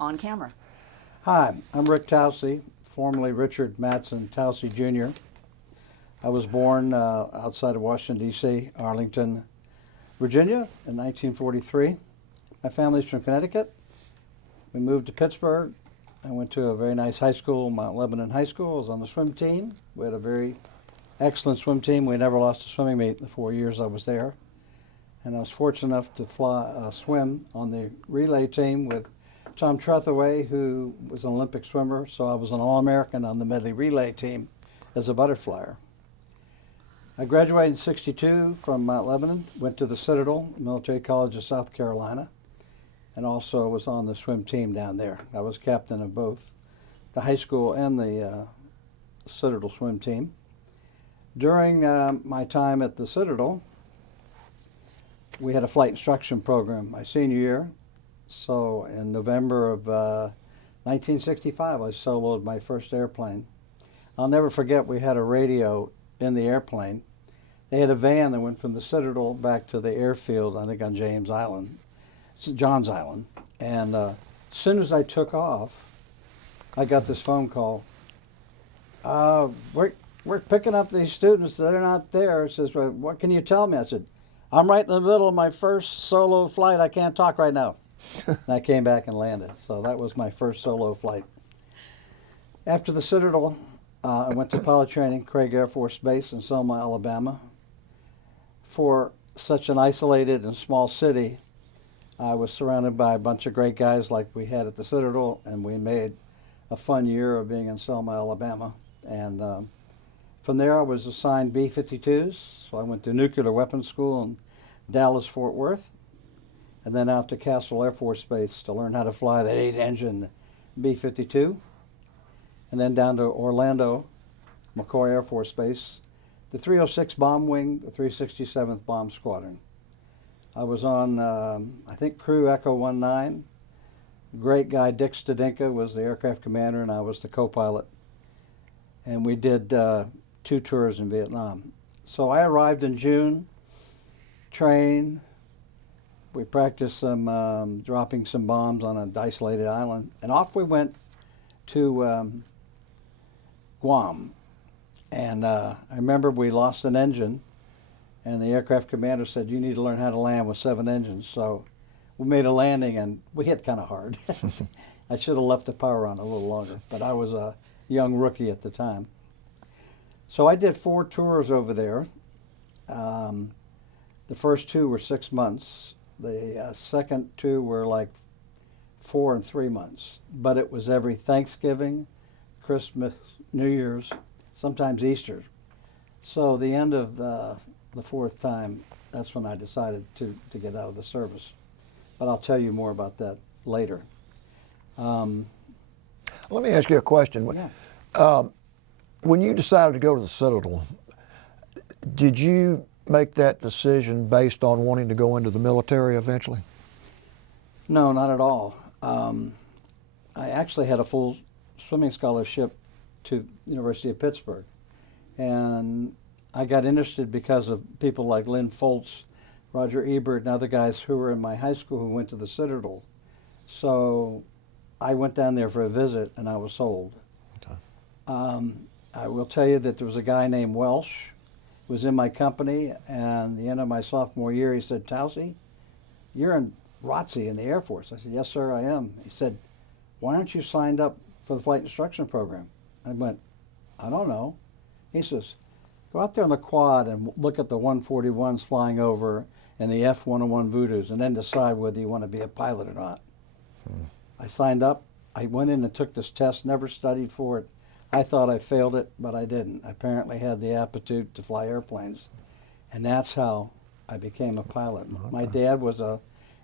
on camera. Hi, I'm Rick Toucey, formerly Richard Matson Toucey Jr. I was born outside of Washington, D.C., Arlington, Virginia in 1943. My family's from Connecticut. We moved to Pittsburgh. I went to a very nice high school, Mount Lebanon High School. I was on the swim team. We had a very excellent swim team. We never lost a swimming meet in the 4 years I was there. And I was fortunate enough to swim on the relay team with Tom Trethaway, who was an Olympic swimmer. So I was an All-American on the medley relay team as a butterflyer. I graduated in '62 from Mount Lebanon, went to the Citadel, Military College of South Carolina, and also was on the swim team down there. I was captain of both the high school and the Citadel swim team. During my time at the Citadel, we had a flight instruction program my senior year. So in November of 1965, I soloed my first airplane. I'll never forget, we had a radio in the airplane. They had a van that went from the Citadel back to the airfield, I think on Johns Island. And as soon as I took off, I got this phone call. We're picking up these students that are not there. It says, well, what can you tell me? I said, I'm right in the middle of my first solo flight. I can't talk right now. And I came back and landed. So that was my first solo flight. After the Citadel, I went to pilot training, Craig Air Force Base in Selma, Alabama. For such an isolated and small city, I was surrounded by a bunch of great guys like we had at the Citadel, and we made a fun year of being in Selma, Alabama. And from there, I was assigned B-52s, so I went to nuclear weapons school in Dallas, Fort Worth, and then out to Castle Air Force Base to learn how to fly that 8-engine B-52, and then down to Orlando, McCoy Air Force Base, the 306 Bomb Wing, the 367th Bomb Squadron. I was on, I think, Crew Echo 19. Great guy Dick Stadinka was the aircraft commander, and I was the co-pilot. And we did 2 tours in Vietnam. So I arrived in June, trained. We practiced some dropping some bombs on an isolated island, and off we went to Guam. And I remember we lost an engine, and the aircraft commander said, you need to learn how to land with 7 engines. So we made a landing, and we hit kind of hard. I should have left the power on a little longer, but I was a young rookie at the time. So I did 4 tours over there. The first 2 were 6 months. The second 2 were like 4 and 3 months. But it was every Thanksgiving, Christmas, New Year's, sometimes Easter. So the end of the 4th time, that's when I decided to get out of the service. But I'll tell you more about that later. Let me ask you a question. Yeah. When you decided to go to the Citadel, did you make that decision based on wanting to go into the military eventually? No, not at all. I actually had a full swimming scholarship to University of Pittsburgh. And I got interested because of people like Lynn Foltz, Roger Ebert, and other guys who were in my high school who went to the Citadel. So I went down there for a visit, and I was sold. Okay. I will tell you that there was a guy named Welsh who was in my company, and at the end of my sophomore year, he said, Toucey, you're in ROTC in the Air Force. I said, yes, sir, I am. He said, why aren't you signed up for the flight instruction program? I went, I don't know. He says, go out there on the quad and look at the 141s flying over and the F-101 Voodoos, and then decide whether you want to be a pilot or not. I signed up. I went in and took this test, never studied for it. I thought I failed it, but I didn't. I apparently had the aptitude to fly airplanes, and that's how I became a pilot. Okay. My dad was an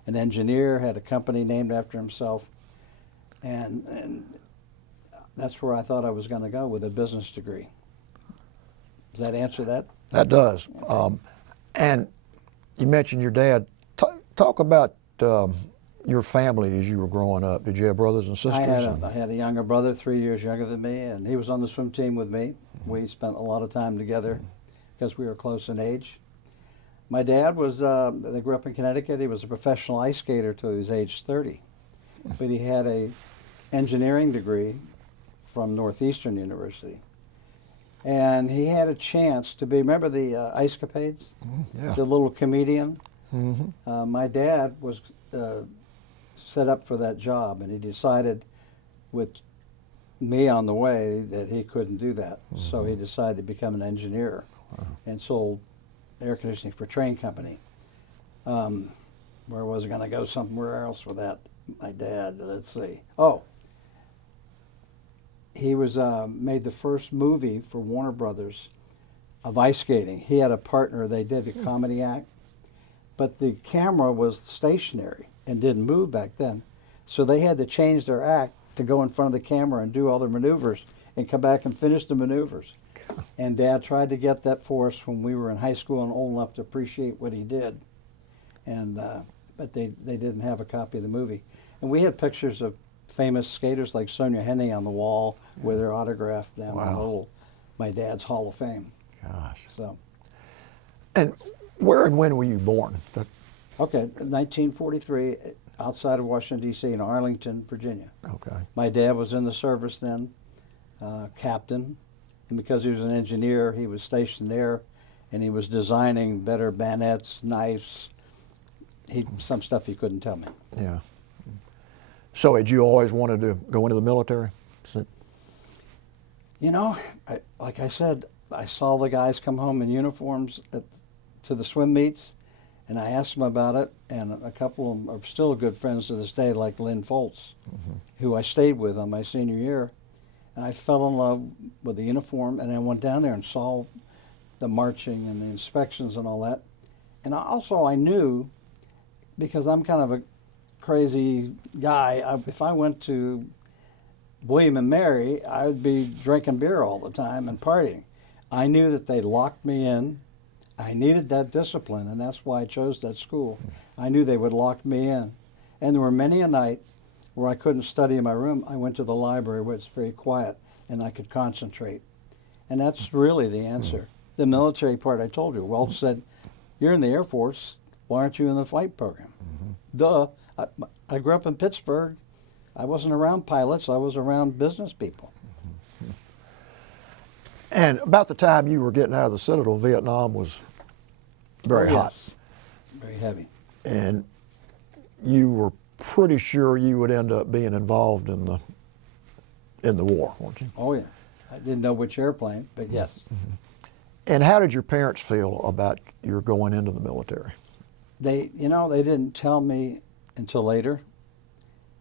engineer, had a company named after himself, and that's where I thought I was going to go with a business degree. Does that answer that? That does. And you mentioned your dad. Talk about your family as you were growing up. Did you have brothers and sisters? I had a younger brother, 3 years younger than me, and he was on the swim team with me. Mm-hmm. We spent a lot of time together because we were close in age. My dad was, they grew up in Connecticut. He was a professional ice skater till he was age 30. but he had a engineering degree from Northeastern University. And he had a chance to be, remember the Ice Capades? Yeah. The little comedian? Mm-hmm. My dad was set up for that job, and he decided with me on the way that he couldn't do that. So he decided to become an engineer and sold air conditioning for a train company. Where was I going to go somewhere else with that? My dad, let's see. Oh, he was made the first movie for Warner Brothers of ice skating. He had a partner. They did a comedy act, but the camera was stationary and didn't move back then. So they had to change their act to go in front of the camera and do all their maneuvers and come back and finish the maneuvers. And Dad tried to get that for us when we were in high school and old enough to appreciate what he did. And but they didn't have a copy of the movie. And we had pictures of famous skaters like Sonia Henney on the wall with her autograph down in my dad's Hall of Fame. Gosh. So. And where and when were you born? Okay, 1943, outside of Washington, D.C. in Arlington, Virginia. Okay. My dad was in the service then, captain. And because he was an engineer, he was stationed there, and he was designing better bayonets, knives, some stuff he couldn't tell me. Yeah. So had you always wanted to go into the military? You know, like I said, I saw the guys come home in uniforms to the swim meets, and I asked them about it, and a couple of them are still good friends to this day, like Lynn Foltz, who I stayed with on my senior year. And I fell in love with the uniform, and I went down there and saw the marching and the inspections and all that. And I knew, because I'm kind of a crazy guy, if I went to William and Mary, I would be drinking beer all the time and partying. I knew that they locked me in. I needed that discipline, and that's why I chose that school. I knew they would lock me in. And there were many a night where I couldn't study in my room. I went to the library where it's very quiet and I could concentrate. And that's really the answer. The military part I told you. Walt said, "You're in the Air Force. Why aren't you in the flight program?" Duh. I grew up in Pittsburgh. I wasn't around pilots. I was around business people. And about the time you were getting out of the Citadel, Vietnam was very hot. Very heavy. And you were pretty sure you would end up being involved in the war, weren't you? Oh, yeah. I didn't know which airplane, but yes. And how did your parents feel about your going into the military? They didn't tell me until later.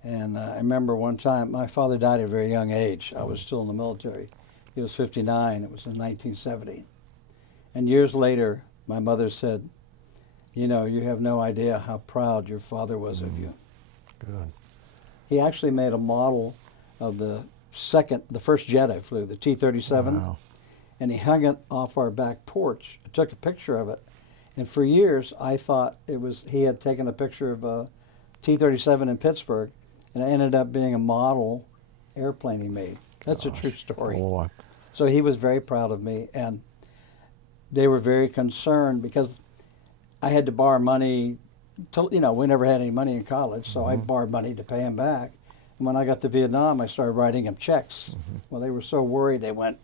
And I remember one time, my father died at a very young age. I was still in the military. He was 59. It was in 1970. And years later, my mother said, "You have no idea how proud your father was of you." Good. He actually made a model of the first jet I flew, the T-37, Wow. and he hung it off our back porch. I took a picture of it, and for years I thought he had taken a picture of a T-37 in Pittsburgh, and it ended up being a model airplane he made. That's a true story. Boy. So he was very proud of me, and they were very concerned because I had to borrow money. We never had any money in college, so I borrowed money to pay him back. And when I got to Vietnam, I started writing him checks. Well, they were so worried. They went,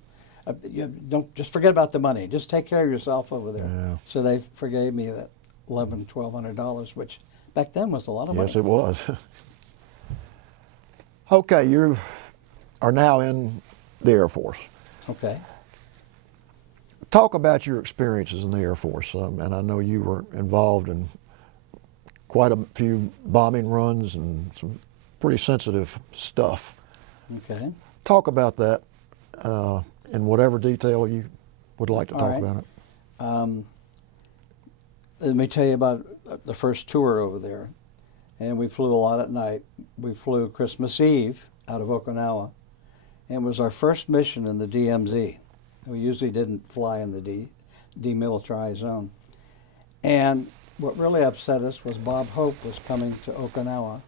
"Don't just forget about the money. Just take care of yourself over there." Yeah. So they forgave me that $1,100, which back then was a lot of money. Yes, it was. Okay, you are now in the Air Force. Okay. Talk about your experiences in the Air Force. And I know you were involved in quite a few bombing runs and some pretty sensitive stuff. Okay. Talk about that in whatever detail you would like to All talk right. about it. Let me tell you about the first tour over there. And we flew a lot at night. We flew Christmas Eve out of Okinawa. And it was our first mission in the DMZ. We usually didn't fly in the demilitarized zone. And what really upset us was Bob Hope was coming to Okinawa,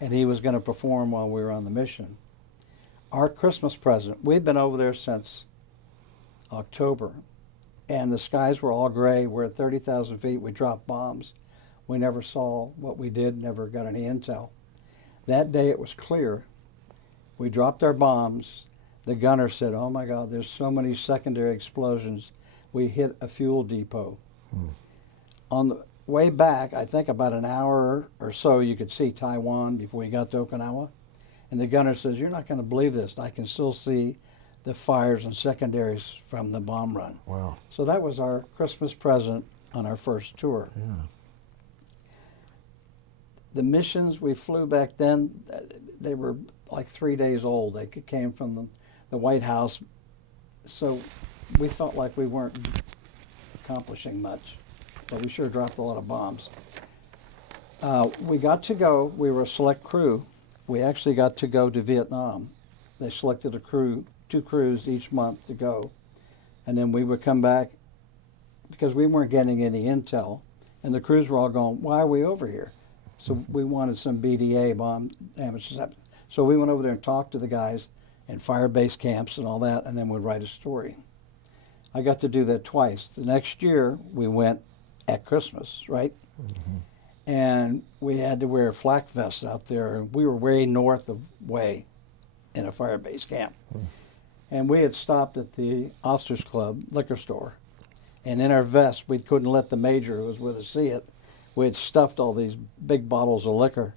and he was going to perform while we were on the mission. Our Christmas present, we'd been over there since October, and the skies were all gray. We're at 30,000 feet. We dropped bombs. We never saw what we did, never got any intel. That day it was clear. We dropped our bombs. The gunner said, "Oh my God, there's so many secondary explosions. We hit a fuel depot." On the way back, I think about an hour or so, you could see Taiwan before we got to Okinawa. And the gunner says, "You're not going to believe this. I can still see the fires and secondaries from the bomb run." Wow. So that was our Christmas present on our first tour. Yeah. The missions we flew back then, they were like 3 days old. They came from the White House. So we felt like we weren't accomplishing much, but we sure dropped a lot of bombs. We got to go, we were a select crew. We actually got to go to Vietnam. They selected a crew, 2 crews each month to go. And then we would come back because we weren't getting any intel. And the crews were all going, "Why are we over here?" So we wanted some BDA, bomb damage. So we went over there and talked to the guys and fire base camps and all that, and then we'd write a story. I got to do that twice. The next year, we went at Christmas, right? And we had to wear flak vests out there. And we were way north of Way in a fire base camp. And we had stopped at the Officers Club liquor store. And in our vests, we couldn't let the major who was with us see it. We had stuffed all these big bottles of liquor.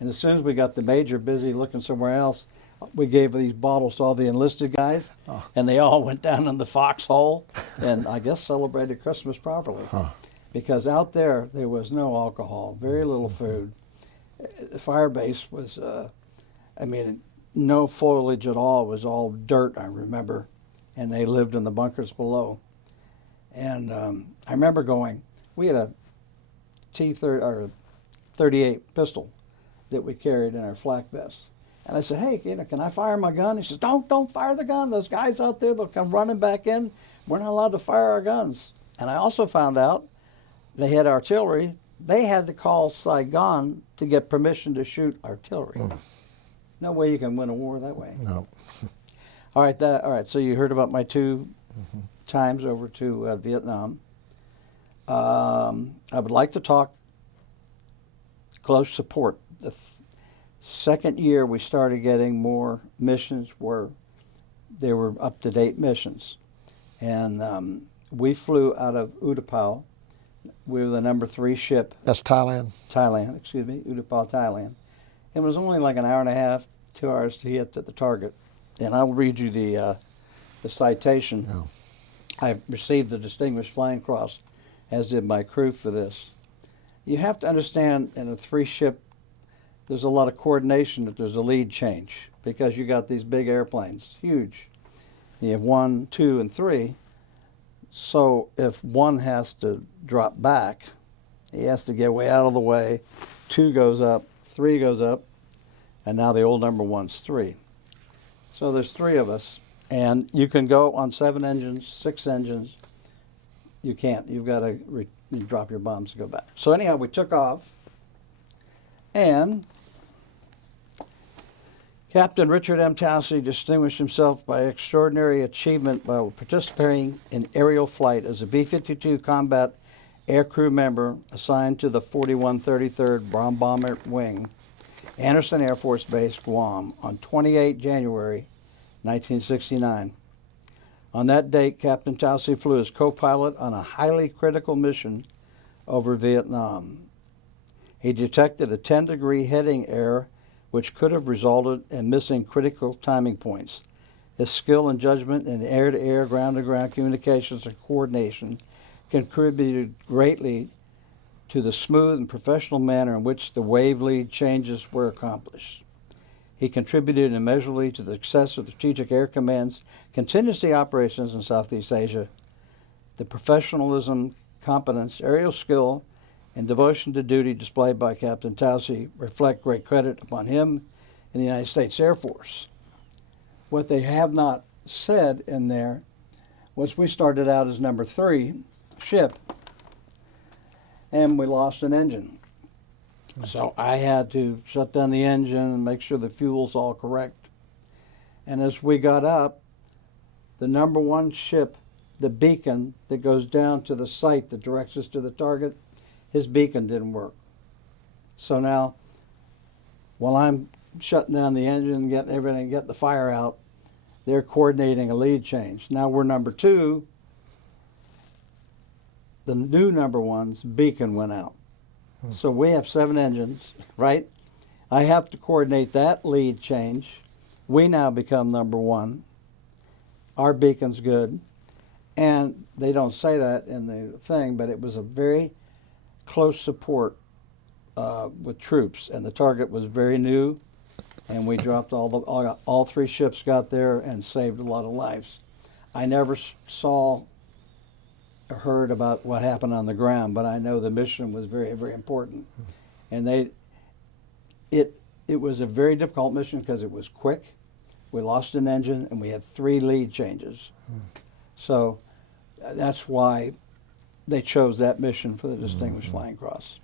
And as soon as we got the major busy looking somewhere else, we gave these bottles to all the enlisted guys, and they all went down in the foxhole and I guess celebrated Christmas properly. Because out there was no alcohol, very little food. The fire base was, no foliage at all. It was all dirt, I remember, and they lived in the bunkers below. And I remember going, we had a T38 pistol that we carried in our flak vests. And I said, "Hey, can I fire my gun?" He says, Don't fire the gun. Those guys out there, they'll come running back in. We're not allowed to fire our guns." And I also found out they had artillery. They had to call Saigon to get permission to shoot artillery. No way you can win a war that way. No. All right. So you heard about my 2 times over to Vietnam. I would like to talk close support. The second year we started getting more missions where they were up-to-date missions. And we flew out of U-Tapao. We were the number 3 ship. That's Thailand? Thailand, excuse me, U-Tapao, Thailand. It was only like an hour and a half, 2 hours to hit to the target. And I'll read you the citation. Yeah. I received the Distinguished Flying Cross, as did my crew for this. You have to understand, in a 3-ship, there's a lot of coordination if there's a lead change, because you got these big airplanes, huge. You have 1, 2, and 3. So if 1 has to drop back, he has to get way out of the way. 2 goes up, 3 goes up, and now the old number 1's 3. So there's 3 of us, and you can go on 7 engines, 6 engines. You can't. You've got to drop your bombs to go back. So anyhow, we took off, and Captain Richard M. Toucey distinguished himself by extraordinary achievement while participating in aerial flight as a B-52 combat aircrew member assigned to the 4133rd Bomber Wing, Anderson Air Force Base, Guam, on 28 January 1969. On that date, Captain Toucey flew as co-pilot on a highly critical mission over Vietnam. He detected a 10-degree heading error which could have resulted in missing critical timing points. His skill and judgment in air-to-air, ground-to-ground communications and coordination contributed greatly to the smooth and professional manner in which the wave lead changes were accomplished. He contributed immeasurably to the success of the Strategic Air Command's contingency operations in Southeast Asia. The professionalism, competence, aerial skill, and devotion to duty displayed by Captain Toucey reflect great credit upon him and the United States Air Force. What they have not said in there was we started out as number 3 ship, and we lost an engine. So I had to shut down the engine and make sure the fuel's all correct. And as we got up, the number 1 ship, the beacon that goes down to the site that directs us to the target, his beacon didn't work. So now While I'm shutting down the engine, getting everything, getting the fire out, they're coordinating a lead change. Now we're number 2. The new number 1's beacon went out. So we have 7 engines, right? I have to coordinate that lead change. We now become number 1. Our beacon's good. And they don't say that in the thing, but it was a very close support with troops. And the target was very new. And we dropped all 3 ships got there and saved a lot of lives. I never saw or heard about what happened on the ground, but I know the mission was very, very important. And it was a very difficult mission because it was quick. We lost an engine and we had 3 lead changes. So that's why they chose that mission for the Distinguished Flying Cross.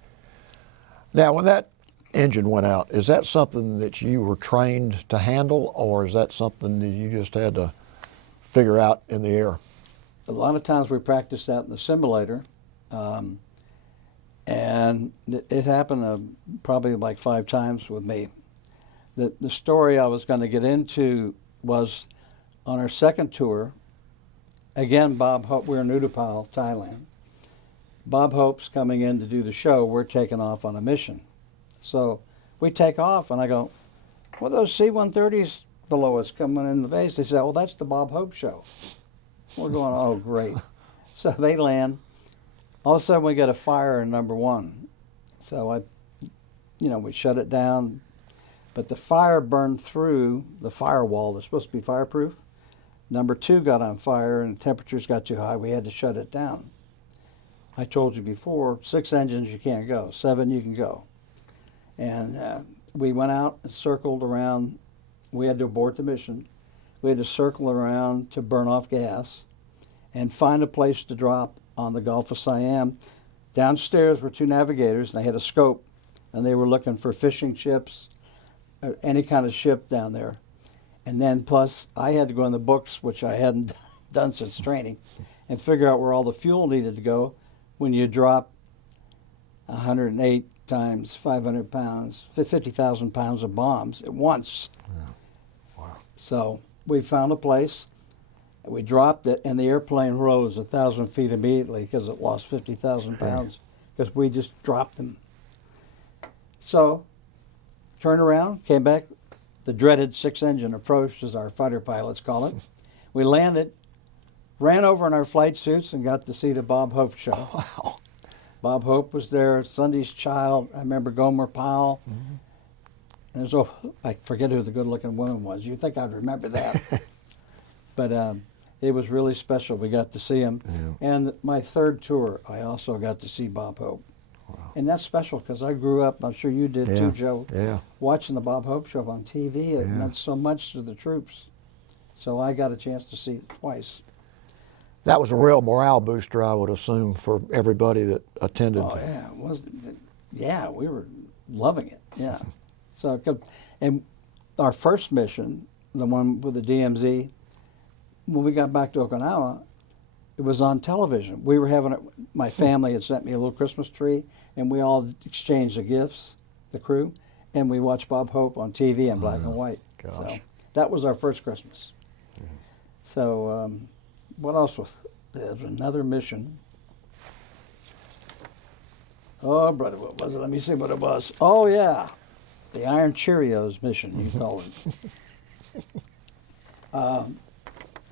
Now, when that engine went out, is that something that you were trained to handle, or is that something that you just had to figure out in the air? A lot of times we practiced that in the simulator, and it happened probably like 5 times with me. The story I was going to get into was on our second tour. Again, Bob Hope, we're in U-Tapao, Thailand. Bob Hope's coming in to do the show. We're taking off on a mission. So we take off, and I go, well, those C-130s below us coming in the base. They said, well, that's the Bob Hope show. We're going, oh, great. So they land. All of a sudden, we get a fire in number 1. So we shut it down. But the fire burned through the firewall. It's supposed to be fireproof. Number 2 got on fire, and the temperatures got too high. We had to shut it down. I told you before, 6 engines you can't go. 7 you can go. And we went out and circled around. We had to abort the mission. We had to circle around to burn off gas and find a place to drop on the Gulf of Siam. Downstairs were 2 navigators, and they had a scope, and they were looking for fishing ships, any kind of ship down there. And then plus, I had to go in the books, which I hadn't done since training, and figure out where all the fuel needed to go when you drop 108 times 500 pounds, 50,000 pounds of bombs at once. Yeah. Wow. So we found a place, we dropped it, and the airplane rose 1,000 feet immediately because it lost 50,000 pounds because we just dropped them. So, turned around, came back, the dreaded 6-engine approach, as our fighter pilots call it. We landed, ran over in our flight suits, and got to see the Bob Hope show. Oh, wow. Bob Hope was there, Sunday's Child, I remember Gomer Powell. And there's I forget who the good-looking woman was. You'd think I'd remember that. But it was really special. We got to see him. Yeah. And my 3rd tour, I also got to see Bob Hope. Wow. And that's special because I grew up, I'm sure you did too, Joe, watching the Bob Hope show on TV. It meant so much to the troops. So I got a chance to see it twice. That was a real morale booster, I would assume, for everybody that attended. Oh, yeah. We were loving it, yeah. So, and our first mission, the one with the DMZ, when we got back to Okinawa, it was on television. We were having my family had sent me a little Christmas tree, and we all exchanged the gifts, the crew, and we watched Bob Hope on TV in black and white. Gosh. So that was our first Christmas. So what else was there? Was another mission. Oh, brother, what was it? Let me see what it was. Oh, yeah. The Iron Cheerios mission, you call it.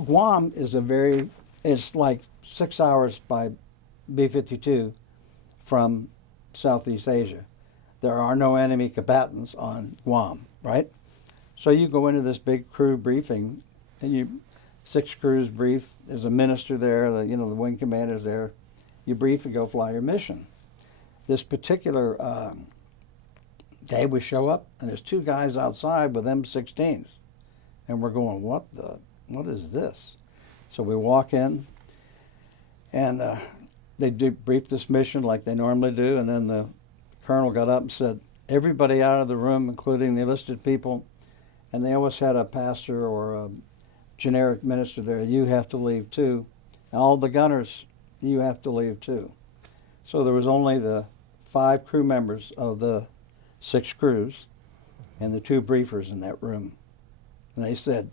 Guam is it's like 6 hours by B-52 from Southeast Asia. There are no enemy combatants on Guam, right? So you go into this big crew briefing, and 6 crews brief. There's a minister there, the wing commander's there. You brief and go fly your mission. This particular day we show up, and there's 2 guys outside with M16s. And we're going, what is this? So we walk in, and they brief this mission like they normally do, and then the colonel got up and said, everybody out of the room, including the enlisted people, and they always had a pastor or a generic minister there, you have to leave too. And all the gunners, you have to leave too. So there was only the 5 crew members of the 6 crews, and the 2 briefers in that room. And they said,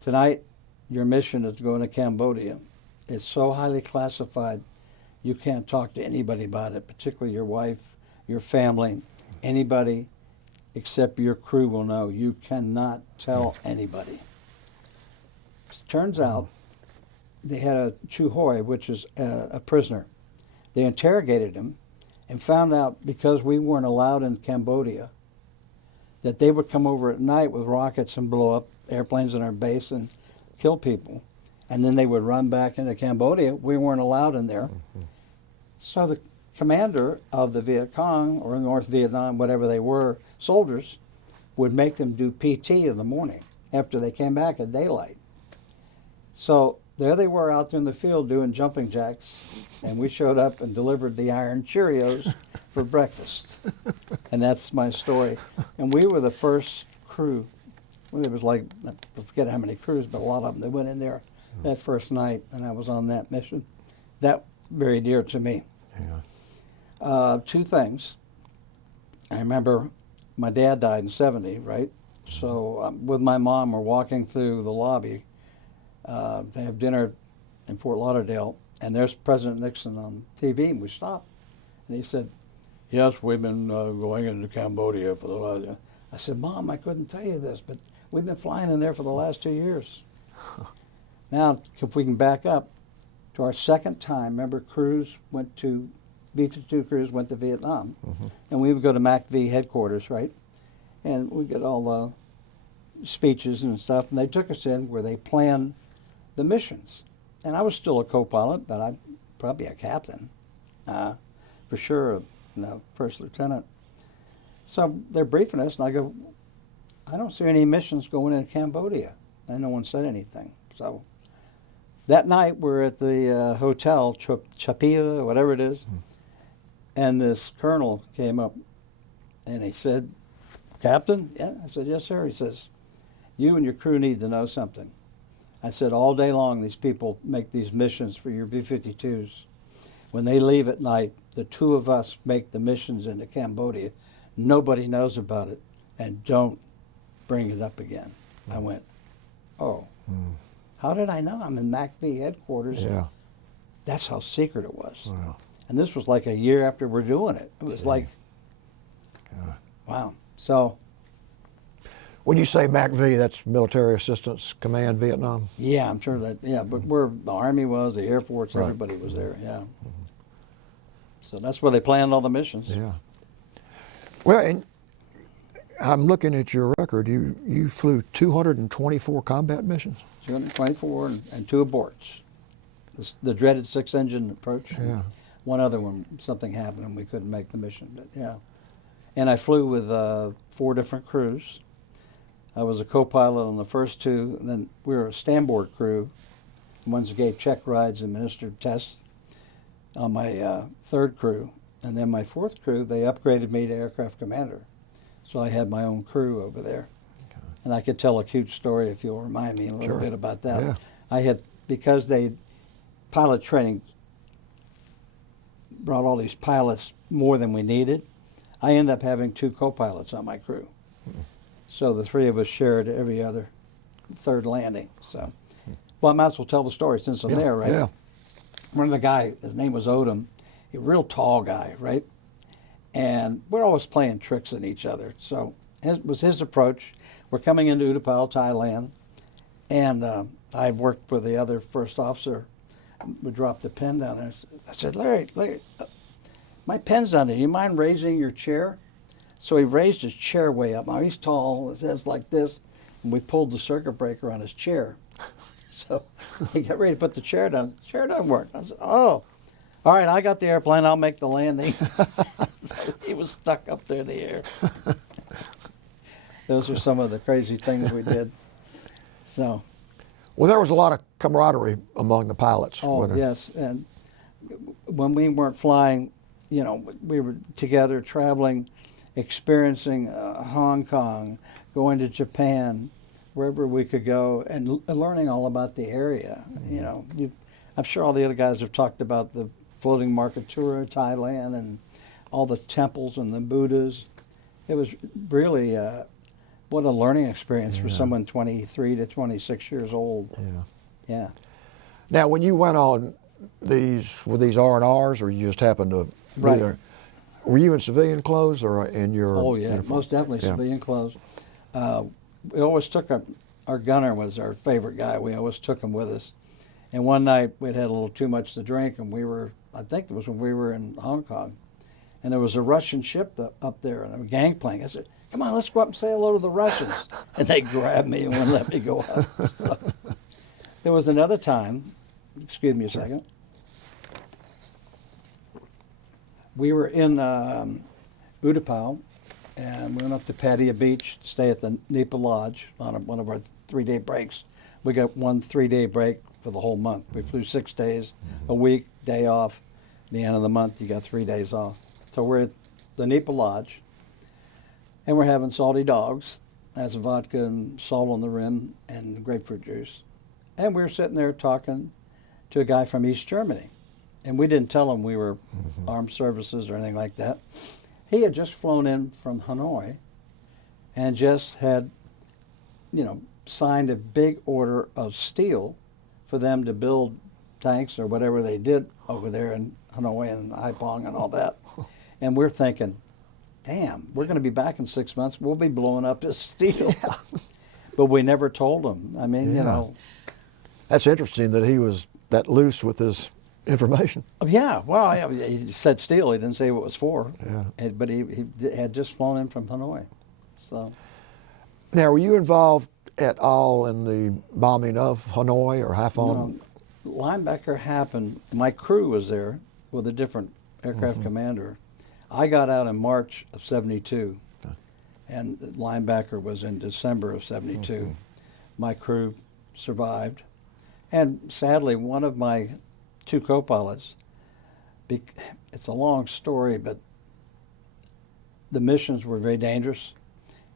tonight your mission is to go into Cambodia. It's so highly classified, you can't talk to anybody about it, particularly your wife, your family, anybody except your crew will know. You cannot tell anybody. Turns out they had a Chu Hoi, which is a prisoner. They interrogated him and found out, because we weren't allowed in Cambodia, that they would come over at night with rockets and blow up airplanes in our base and kill people. And then they would run back into Cambodia. We weren't allowed in there. So the commander of the Viet Cong, or North Vietnam, whatever they were, soldiers, would make them do PT in the morning after they came back at daylight. So there they were out there in the field doing jumping jacks, and we showed up and delivered the iron Cheerios for breakfast. And that's my story. And we were the first crew. Well, there was like, I forget how many crews, but a lot of them that went in there that first night, and I was on that mission. That very dear to me. Yeah. 2 things. I remember my dad died in 70, right? So with my mom, we're walking through the lobby. They have dinner in Fort Lauderdale, and there's President Nixon on TV, and we stopped. And he said, yes, we've been going into Cambodia for the last... I said, Mom, I couldn't tell you this, but we've been flying in there for the last 2 years. Now, if we can back up to our second time, remember, B-52 crews went to Vietnam, and we would go to MACV headquarters, right? And we get all the speeches and stuff, and they took us in where they planned the missions. And I was still a co-pilot, but I'm probably a captain, for sure, first lieutenant. So they're briefing us, and I go, I don't see any missions going into Cambodia. And no one said anything. So that night, we're at the hotel, Chapia, whatever it is, and this colonel came up, and he said, Captain? Yeah. I said, yes, sir. He says, you and your crew need to know something. I said, all day long, these people make these missions for your B-52s. When they leave at night, the 2 of us make the missions into Cambodia. Nobody knows about it, and don't bring it up again. I went, oh, how did I know? I'm in MACV headquarters. Yeah. That's how secret it was. Wow. And this was like a year after we're doing it. It was like, wow. So, When you say MACV, that's Military Assistance Command Vietnam? yeah, I'm sure that, yeah, but where the Army was, the Air Force, Right. everybody was there, yeah. So that's where they planned all the missions. Yeah. Well, and I'm looking at your record. You flew 224 combat missions? 224 and 2 aborts. The dreaded 6-engine approach. Yeah. One other one, something happened and we couldn't make the mission, but yeah. And I flew with 4 different crews. I was a co-pilot on the first 2, and then we were a standboard crew, the ones that gave check rides and administered tests on my 3rd crew. And then my 4th crew, they upgraded me to aircraft commander. So I had my own crew over there. Okay. And I could tell a cute story if you'll remind me a little bit about that. Yeah. I had, because pilot training brought all these pilots more than we needed, I ended up having 2 co-pilots on my crew. So the 3 of us shared every other 3rd landing. So, well, I might as well tell the story since I'm there, right? Yeah. One of the guys, his name was Odom, a real tall guy, right? And we're always playing tricks on each other. So it was his approach. We're coming into U-Tapao, Thailand, and I worked with the other first officer. We dropped the pen down there. I said, Larry, my pen's down there. Do you mind raising your chair? So he raised his chair way up. Now he's tall, his head's like this, and we pulled the circuit breaker on his chair. So he got ready to put the chair down. The chair doesn't work. I said, oh, all right, I got the airplane. I'll make the landing. So he was stuck up there in the air. Those are some of the crazy things we did. So. Well, there was a lot of camaraderie among the pilots. Oh, yes. And when we weren't flying, we were together traveling, experiencing Hong Kong, going to Japan, wherever we could go, and learning all about the area. I'm sure all the other guys have talked about the floating market tour of Thailand and all the temples and the Buddhas. it was really what a learning experience for Yeah. someone 23 to 26 years old. Yeah. Yeah. Now, when you went on were these R&Rs, or you just happened to be Right. there? Were you in civilian clothes or in your Oh yeah, uniform? most definitely Yeah. civilian clothes. We always took our gunner was our favorite guy. We always took him with us. And one night we'd had a little too much to drink, and I think it was when we were in Hong Kong, and there was a Russian ship up there and a gangplank. I said, "Come on, let's go up and say hello to the Russians." And they grabbed me and wouldn't let me go up. So, there was another time. Excuse me a second. We were in U-Tapao, and we went up to Pattaya Beach to stay at the Nipa Lodge on one of our 3-day breaks. We got 1 3-day break for the whole month. We flew 6 days, a week, day off. At the end of the month, you got 3 days off. So we're at the Nipa Lodge, and we're having salty dogs. Has vodka and salt on the rim and grapefruit juice. And we were sitting there talking to a guy from East Germany. And we didn't tell him we were armed services or anything like that. He had just flown in from Hanoi and just had, signed a big order of steel for them to build tanks or whatever they did over there in Hanoi and Haiphong and all that. And we're thinking, damn, we're going to be back in 6 months. We'll be blowing up his steel. Yeah. But we never told him. I mean, Yeah. That's interesting that he was that loose with his information. Oh, yeah, well, he said steel. He didn't say what it was for. Yeah. But he had just flown in from Hanoi. So Now, were you involved at all in the bombing of Hanoi or Haiphong? linebacker happened. My crew was there with a different aircraft commander. I got out in March of '72, and the linebacker was in December of '72. My crew survived, and sadly, one of my 2 co-pilots. It's a long story, but the missions were very dangerous,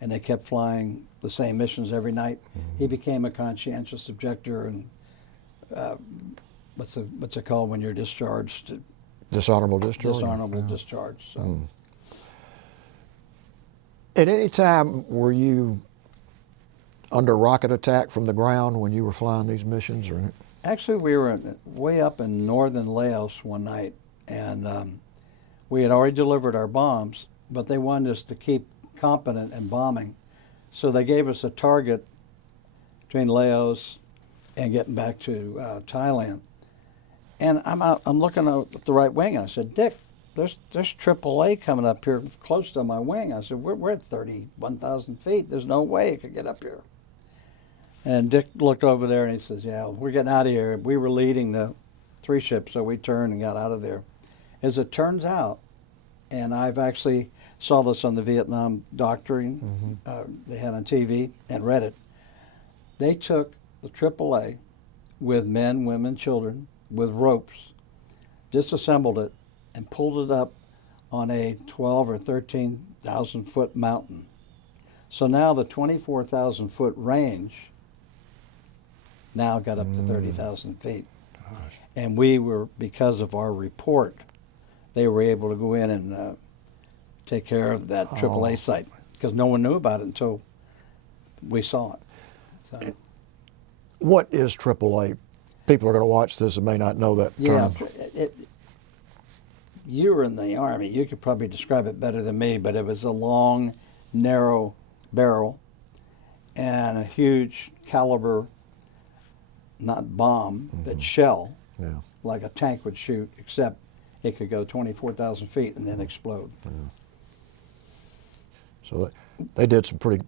and they kept flying the same missions every night. He became a conscientious objector, and what's it called when you're discharged? Dishonorable discharge? Dishonorable discharge. So. At any time, were you under rocket attack from the ground when you were flying these missions? Or? Actually, we were way up in northern Laos one night, and we had already delivered our bombs, but they wanted us to keep competent in bombing. So they gave us a target between Laos and getting back to Thailand. And I'm looking at the right wing, and I said, "Dick, there's AAA coming up here close to my wing." I said, we're at 31,000 feet. There's no way it could get up here. And Dick looked over there and he says, "Yeah, we're getting out of here." We were leading the 3 ships, so we turned and got out of there. As it turns out, and I've actually saw this on the Vietnam doctrine they had on TV and read it, they took the AAA with men, women, children, with ropes, disassembled it, and pulled it up on a 12 or 13,000 foot mountain. So now the 24,000 foot range now got up to 30,000 feet. Gosh. And we were, because of our report, they were able to go in and take care of that AAA site, because no one knew about it until we saw it. So, What is AAA? People are going to watch this and may not know that yeah, term. you were in the Army. You could probably describe it better than me, but it was a long, narrow barrel and a huge caliber, not bomb, but shell, Yeah. like a tank would shoot, except it could go 24,000 feet and then explode. So they did some pretty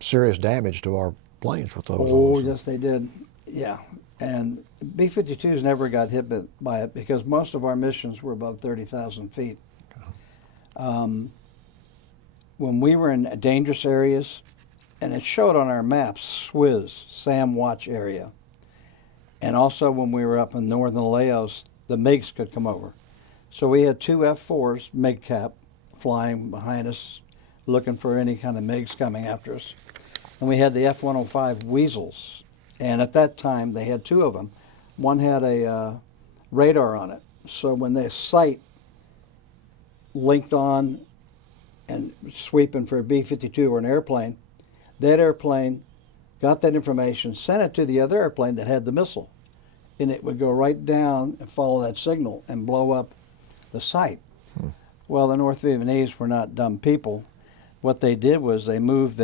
serious damage to our planes with those. Oh, also. yes, they did. Yeah. And B-52s never got hit by it because most of our missions were above 30,000 feet. When we were in dangerous areas, and it showed on our maps, Swizz, Sam Watch area, and also when we were up in northern Laos, the MiGs could come over. So we had 2 F-4s, MiG cap, flying behind us, looking for any kind of MiGs coming after us. And we had the F-105 Weasels. And at that time, they had 2 of them. One had a radar on it. So when the sight linked on and sweeping for a B-52 or an airplane. That airplane got that information, sent it to the other airplane that had the missile, and it would go right down and follow that signal and blow up the site. Well, the North Vietnamese were not dumb people. What they did was they moved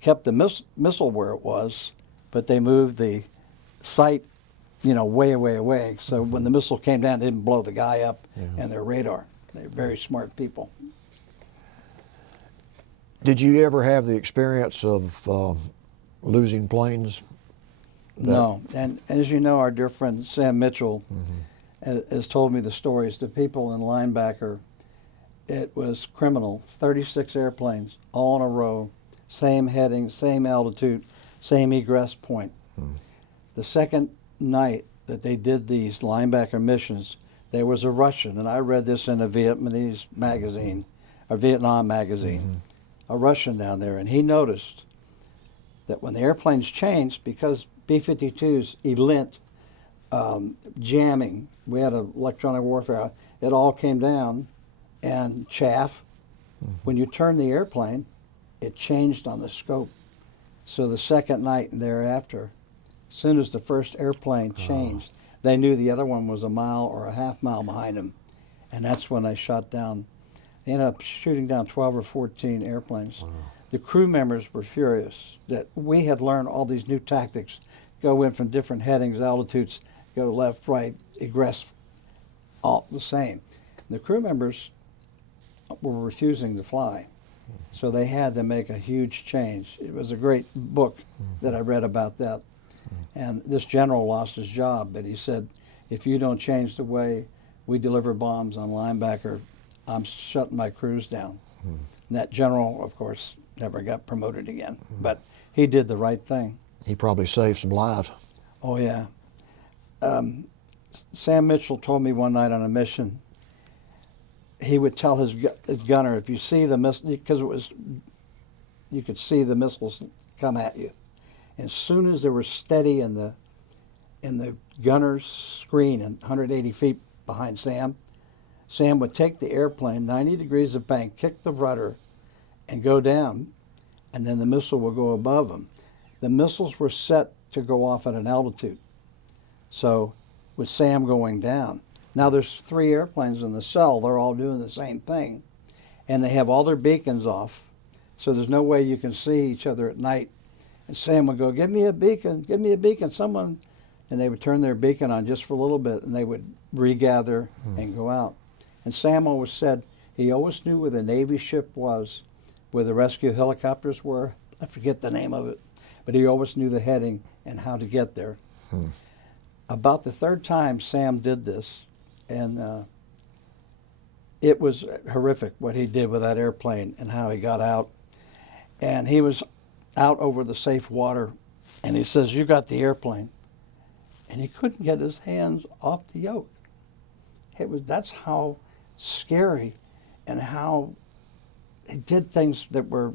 kept the missile where it was, but they moved the site, way away. So when the missile came down, it didn't blow the guy up and their radar. They're very smart people. Did you ever have the experience of losing planes? No, and as you know, our dear friend Sam Mitchell has told me the stories. The people in Linebacker, it was criminal. 36 airplanes, all in a row, same heading, same altitude, same egress point. The second night that they did these Linebacker missions, there was a Russian, and I read this in a Vietnamese magazine, a Vietnam magazine, a Russian down there, and he noticed that when the airplanes changed, because B-52s elint jamming, we had electronic warfare, it all came down and chaff. When you turned the airplane, it changed on the scope. So the second night and thereafter, as soon as the first airplane changed, they knew the other one was a mile or a half mile behind them. And that's when they shot down. They ended up shooting down 12 or 14 airplanes. The crew members were furious that we had learned all these new tactics, go in from different headings, altitudes, go left, right, egress, all the same. The crew members were refusing to fly. So they had to make a huge change. It was a great book that I read about that. And this general lost his job, but he said, if you don't change the way we deliver bombs on Linebacker, I'm shutting my crews down. And that general, of course, never got promoted again. But he did the right thing. He probably saved some lives. Oh, yeah. Sam Mitchell told me one night on a mission, he would tell his gunner, if you see the missile, because you could see the missiles come at you. As soon as they were steady in the gunner's screen and 180 feet behind Sam, Sam would take the airplane 90 degrees of bank, kick the rudder, and go down, and then the missile will go above them. The missiles were set to go off at an altitude. So with Sam going down, now there's 3 airplanes in the cell, they're all doing the same thing, and they have all their beacons off, so there's no way you can see each other at night. And Sam would go, give me a beacon, someone, and they would turn their beacon on just for a little bit, and they would regather and go out. And Sam always said he always knew where the Navy ship was, where the rescue helicopters were. I forget the name of it, but he always knew the heading and how to get there. About the 3rd time Sam did this, and it was horrific what he did with that airplane and how he got out. And he was out over the safe water, and he says, you got the airplane. And he couldn't get his hands off the yoke. That's how scary and how he did things that were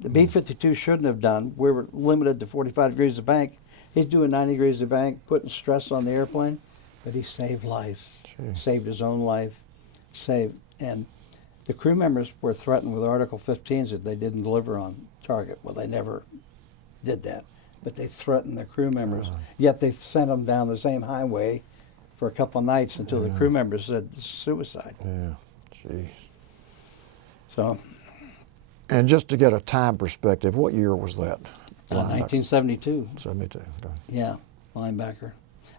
the B-52 shouldn't have done. We were limited to 45 degrees of bank. He's doing 90 degrees of bank, putting stress on the airplane, but he saved lives, saved his own life, and the crew members were threatened with Article 15s if they didn't deliver on target. Well, they never did that, but they threatened the crew members. Yet they sent them down the same highway for a couple of nights until the crew members said suicide. Yeah, geez. So. And just to get a time perspective, what year was that? 1972. 72. Okay. Yeah, Linebacker.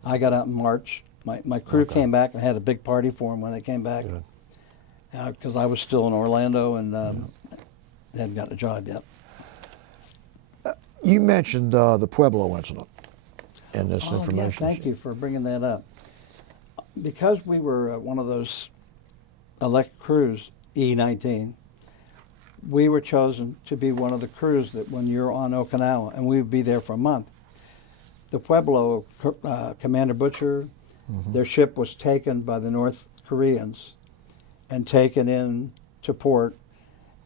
I got out in March. My crew came back and had a big party for them when they came back. Because I was still in Orlando and hadn't gotten a job yet. You mentioned the Pueblo Incident in this information. Yeah, thank you for bringing that up. Because we were one of those elect crews, E-19, we were chosen to be one of the crews that when you're on Okinawa, and we would be there for a month. The Pueblo, Commander Butcher, their ship was taken by the North Koreans and taken in to port,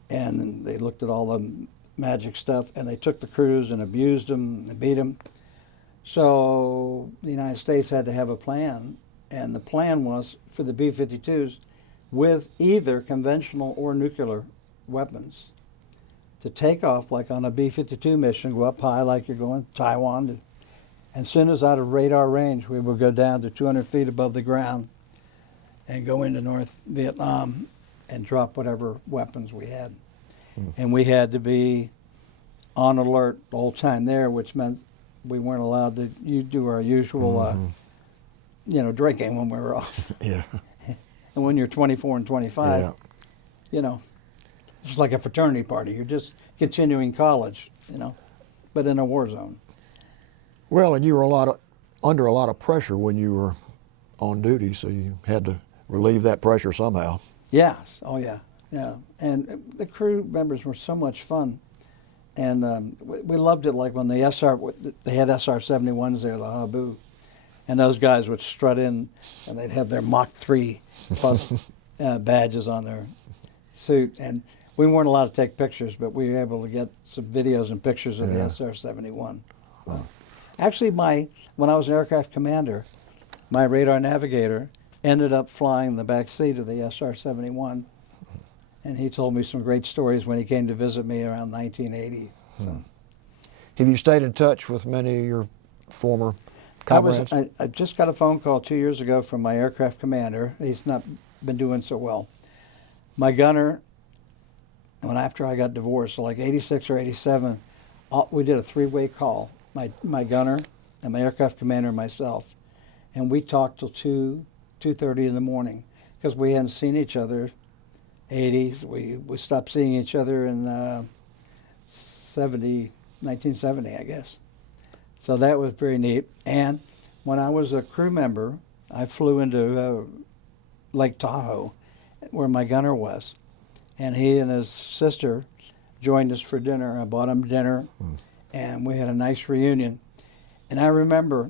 and they looked at all the magic stuff, and they took the crews and abused them and beat them. So the United States had to have a plan, and the plan was for the B-52s with either conventional or nuclear weapons to take off like on a B-52 mission, go up high like you're going to Taiwan. And as soon as out of radar range, we would go down to 200 feet above the ground and go into North Vietnam and drop whatever weapons we had. And we had to be on alert the whole time there, which meant we weren't allowed to do our usual, drinking when we were off. Yeah. And when you're 24 and 25, Yeah. you know, it's like a fraternity party. You're just continuing college, but in a war zone. Well, and you were under a lot of pressure when you were on duty, so you had to relieve that pressure somehow. Yeah. Oh, yeah. Yeah. And the crew members were so much fun. And we loved it, like when they had SR-71s there, the Habu. And those guys would strut in, and they'd have their Mach 3 plus badges on their suit. And we weren't allowed to take pictures, but we were able to get some videos and pictures of the SR-71. Wow. Actually, when I was an aircraft commander, my radar navigator ended up flying the back seat of the SR-71. And he told me some great stories when he came to visit me around 1980. So. Have you stayed in touch with many of your former comrades? I just got a phone call 2 years ago from my aircraft commander. He's not been doing so well. My gunner, after I got divorced, so like 86 or 87, we did a three-way call, my gunner and my aircraft commander and myself. And we talked till 2:30 in the morning because we hadn't seen each other 80s. We stopped seeing each other in 1970, I guess. So that was very neat. And when I was a crew member, I flew into Lake Tahoe, where my gunner was. And he and his sister joined us for dinner. I bought him dinner, and we had a nice reunion. And I remember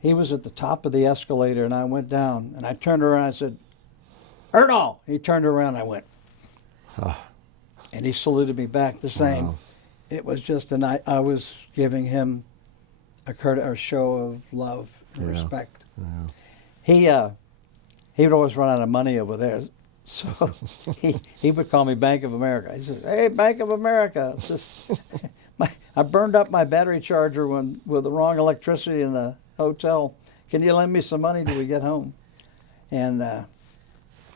he was at the top of the escalator, and I went down, and I turned around and I said, "Erdal!" He turned around, I went. And he saluted me back the same. Wow. It was just, I was giving him a show of love and respect. Yeah. He would always run out of money over there, so he would call me Bank of America. He said, "Hey, Bank of America, it's just, I burned up my battery charger with the wrong electricity in the hotel. Can you lend me some money till we get home?" And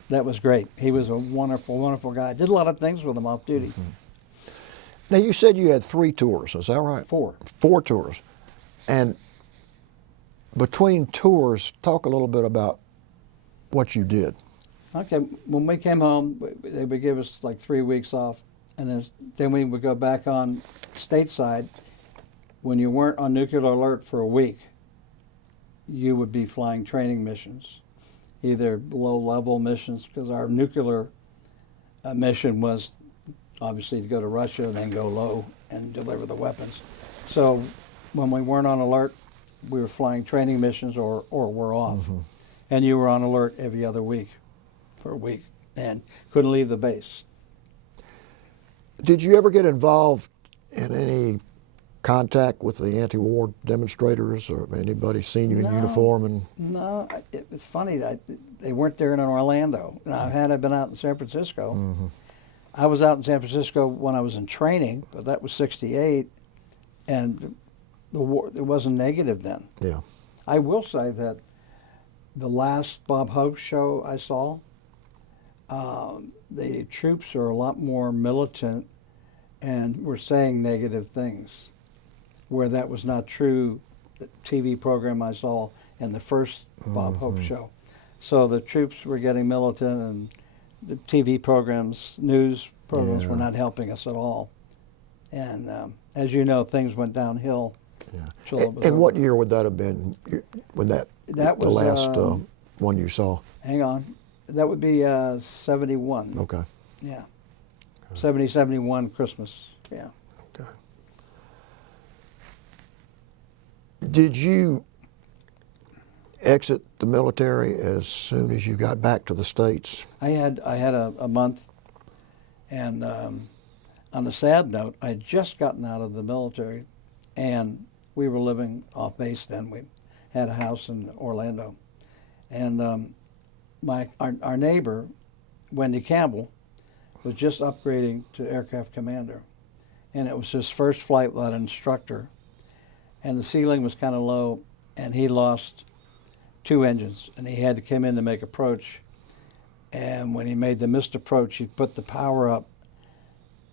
that was great. He was a wonderful, wonderful guy. Did a lot of things with him off duty. Now, you said you had 3 tours, is that right? 4. 4 tours. And between tours, talk a little bit about what you did. Okay, when we came home, they would give us like 3 weeks off, and then we would go back on stateside. When you weren't on nuclear alert for a week, you would be flying training missions, either low-level missions, because our nuclear mission was obviously to go to Russia and then go low and deliver the weapons. So when we weren't on alert, we were flying training missions or were off. And you were on alert every other week for a week and couldn't leave the base. Did you ever get involved in any contact with the anti-war demonstrators, or anybody seen you in uniform? And No, it's funny that they weren't there in Orlando. Now, had I been out in San Francisco, I was out in San Francisco when I was in training, but that was '68, and the war, it wasn't negative then. Yeah. I will say that the last Bob Hope show I saw, the troops are a lot more militant and were saying negative things, where that was not true. The TV program I saw in the first Bob Hope show. So the troops were getting militant, and the TV programs, news programs were not helping us at all. And as you know, things went downhill. Yeah. And what year would that have been? When that was the last one you saw? Hang on, that would be 71. Okay. Yeah, 70, 71 Christmas. Yeah. Okay. Did you exit the military as soon as you got back to the States? I had a month, and on a sad note, I had just gotten out of the military, and we were living off base then. We had a house in Orlando, and our neighbor, Wendy Campbell, was just upgrading to aircraft commander. And it was his first flight without an instructor. And the ceiling was kind of low, and he lost 2 engines, and he had to come in to make approach. And when he made the missed approach, he put the power up,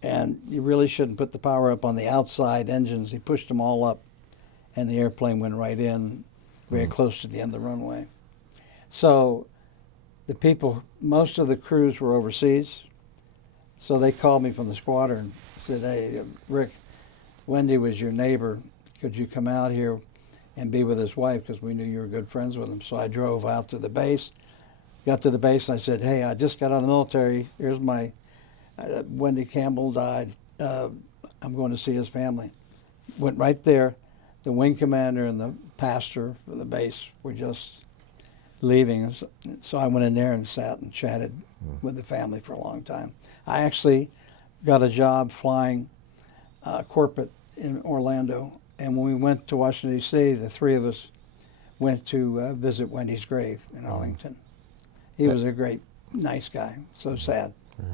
and you really shouldn't put the power up on the outside engines. He pushed them all up, and the airplane went right in very close to the end of the runway. So the people, most of the crews were overseas, so they called me from the squadron and said, hey, Rick, Wendy was your neighbor. Could you come out here and be with his wife, because we knew you were good friends with him. So I drove out to the base, got to the base, and I said, hey, I just got out of the military. Here's my, Wendy Campbell died. I'm going to see his family. Went right there. The wing commander and the pastor for the base were just leaving. So I went in there and sat and chatted with the family for a long time. I actually got a job flying corporate in Orlando. And when we went to Washington, D.C., the 3 of us went to visit Wendy's grave in Arlington. He was a great, nice guy. So sad. Yeah.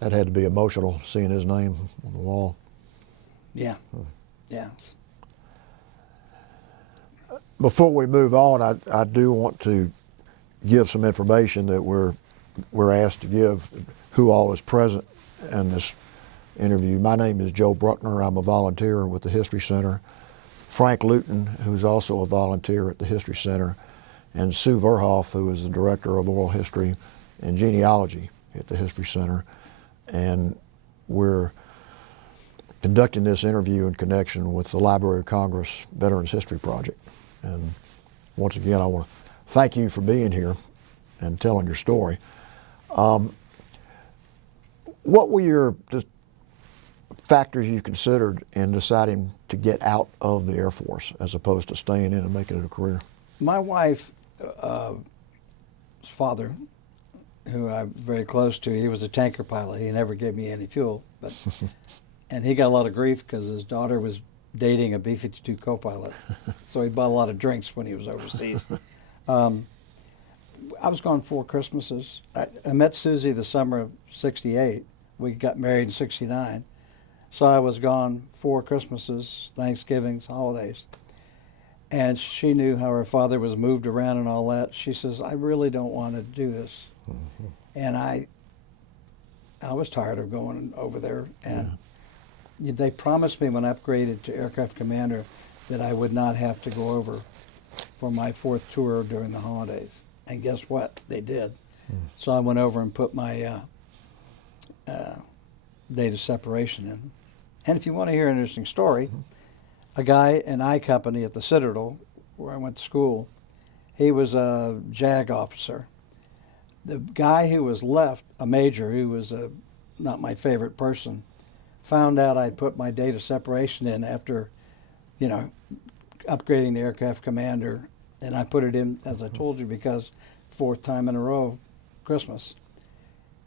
That had to be emotional, seeing his name on the wall. Yeah. Yeah. Before we move on, I do want to give some information that we're asked to give, who all is present in this interview. My name is Joe Bruckner. I'm a volunteer with the History Center. Frank Luton, who's also a volunteer at the History Center, and Sue Verhoff, who is the Director of Oral History and Genealogy at the History Center. And we're conducting this interview in connection with the Library of Congress Veterans History Project. And once again, I want to thank you for being here and telling your story. What were the factors you considered in deciding to get out of the Air Force as opposed to staying in and making it a career? My wife's father, who I'm very close to, he was a tanker pilot. He never gave me any fuel, but and he got a lot of grief because his daughter was dating a B-52 co-pilot. So he bought a lot of drinks when he was overseas. I was gone 4 Christmases. I met Susie the summer of '68. We got married in '69. So I was gone 4 Christmases, Thanksgivings, holidays. And she knew how her father was moved around and all that. She says, I really don't want to do this. Mm-hmm. And I was tired of going over there. And they promised me when I upgraded to aircraft commander that I would not have to go over for my 4th tour during the holidays. And guess what? They did. So I went over and put my date of separation in. And if you want to hear an interesting story, a guy in I Company at the Citadel, where I went to school, he was a JAG officer. The guy who was left, a major who was not my favorite person, found out I'd put my date of separation in after, upgrading the aircraft commander, and I put it in, as I told you, because 4th time in a row, Christmas.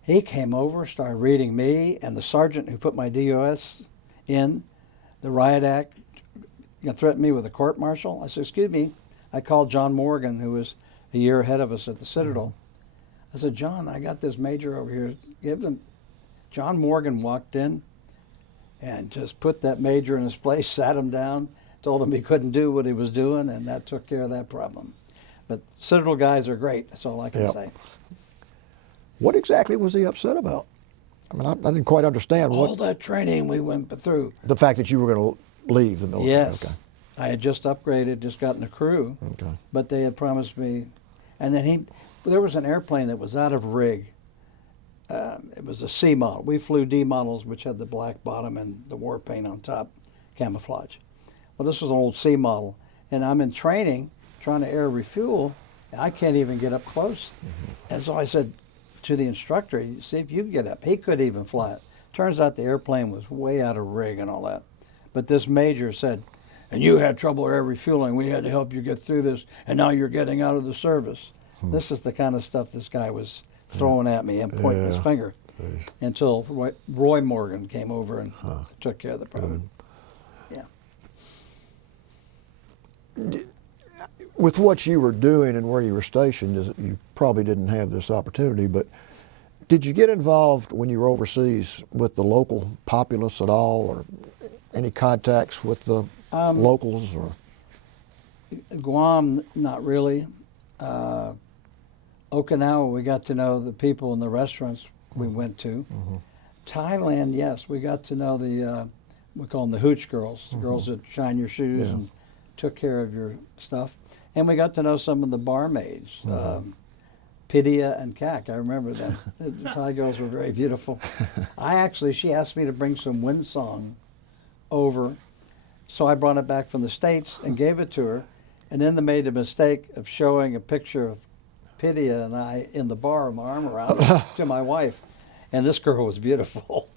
He came over, started reading me, and the sergeant who put my DOS in, the riot act, threatened me with a court-martial. I said, excuse me. I called John Morgan, who was a year ahead of us at the Citadel. I said, John, I got this major over here. Give them. John Morgan walked in and just put that major in his place, sat him down, told him he couldn't do what he was doing, and that took care of that problem. But Citadel guys are great. That's all I can say. What exactly was he upset about? I mean, I didn't quite understand all that training we went through. The fact that you were going to leave the military. Yes. Okay. I had just upgraded, just gotten a crew. Okay. But they had promised me, and then there was an airplane that was out of rig. It was a C model. We flew D models, which had the black bottom and the war paint on top, camouflage. Well, this was an old C model, and I'm in training, trying to air refuel, and I can't even get up close. And so I said to the instructor, see if you can get up. He couldn't even fly it. Turns out the airplane was way out of rig and all that. But this major said, and you had trouble air refueling. We had to help you get through this, and now you're getting out of the service. This is the kind of stuff this guy was throwing at me and pointing his finger until Roy Morgan came over and took care of the problem. Yeah. With what you were doing and where you were stationed, you probably didn't have this opportunity, but Did you get involved when you were overseas with the local populace at all, or any contacts with the locals? Or Guam, not really. Okinawa, we got to know the people in the restaurants we went to. Thailand, yes, we got to know the, we call them the hooch girls, the girls that shine your shoes and took care of your stuff. And we got to know some of the barmaids, Pidia and Kak. I remember them. The Thai girls were very beautiful. She asked me to bring some windsong over, so I brought it back from the States and gave it to her. And then they made the mistake of showing a picture of Pidia and I in the bar with my arm around her to my wife. And this girl was beautiful.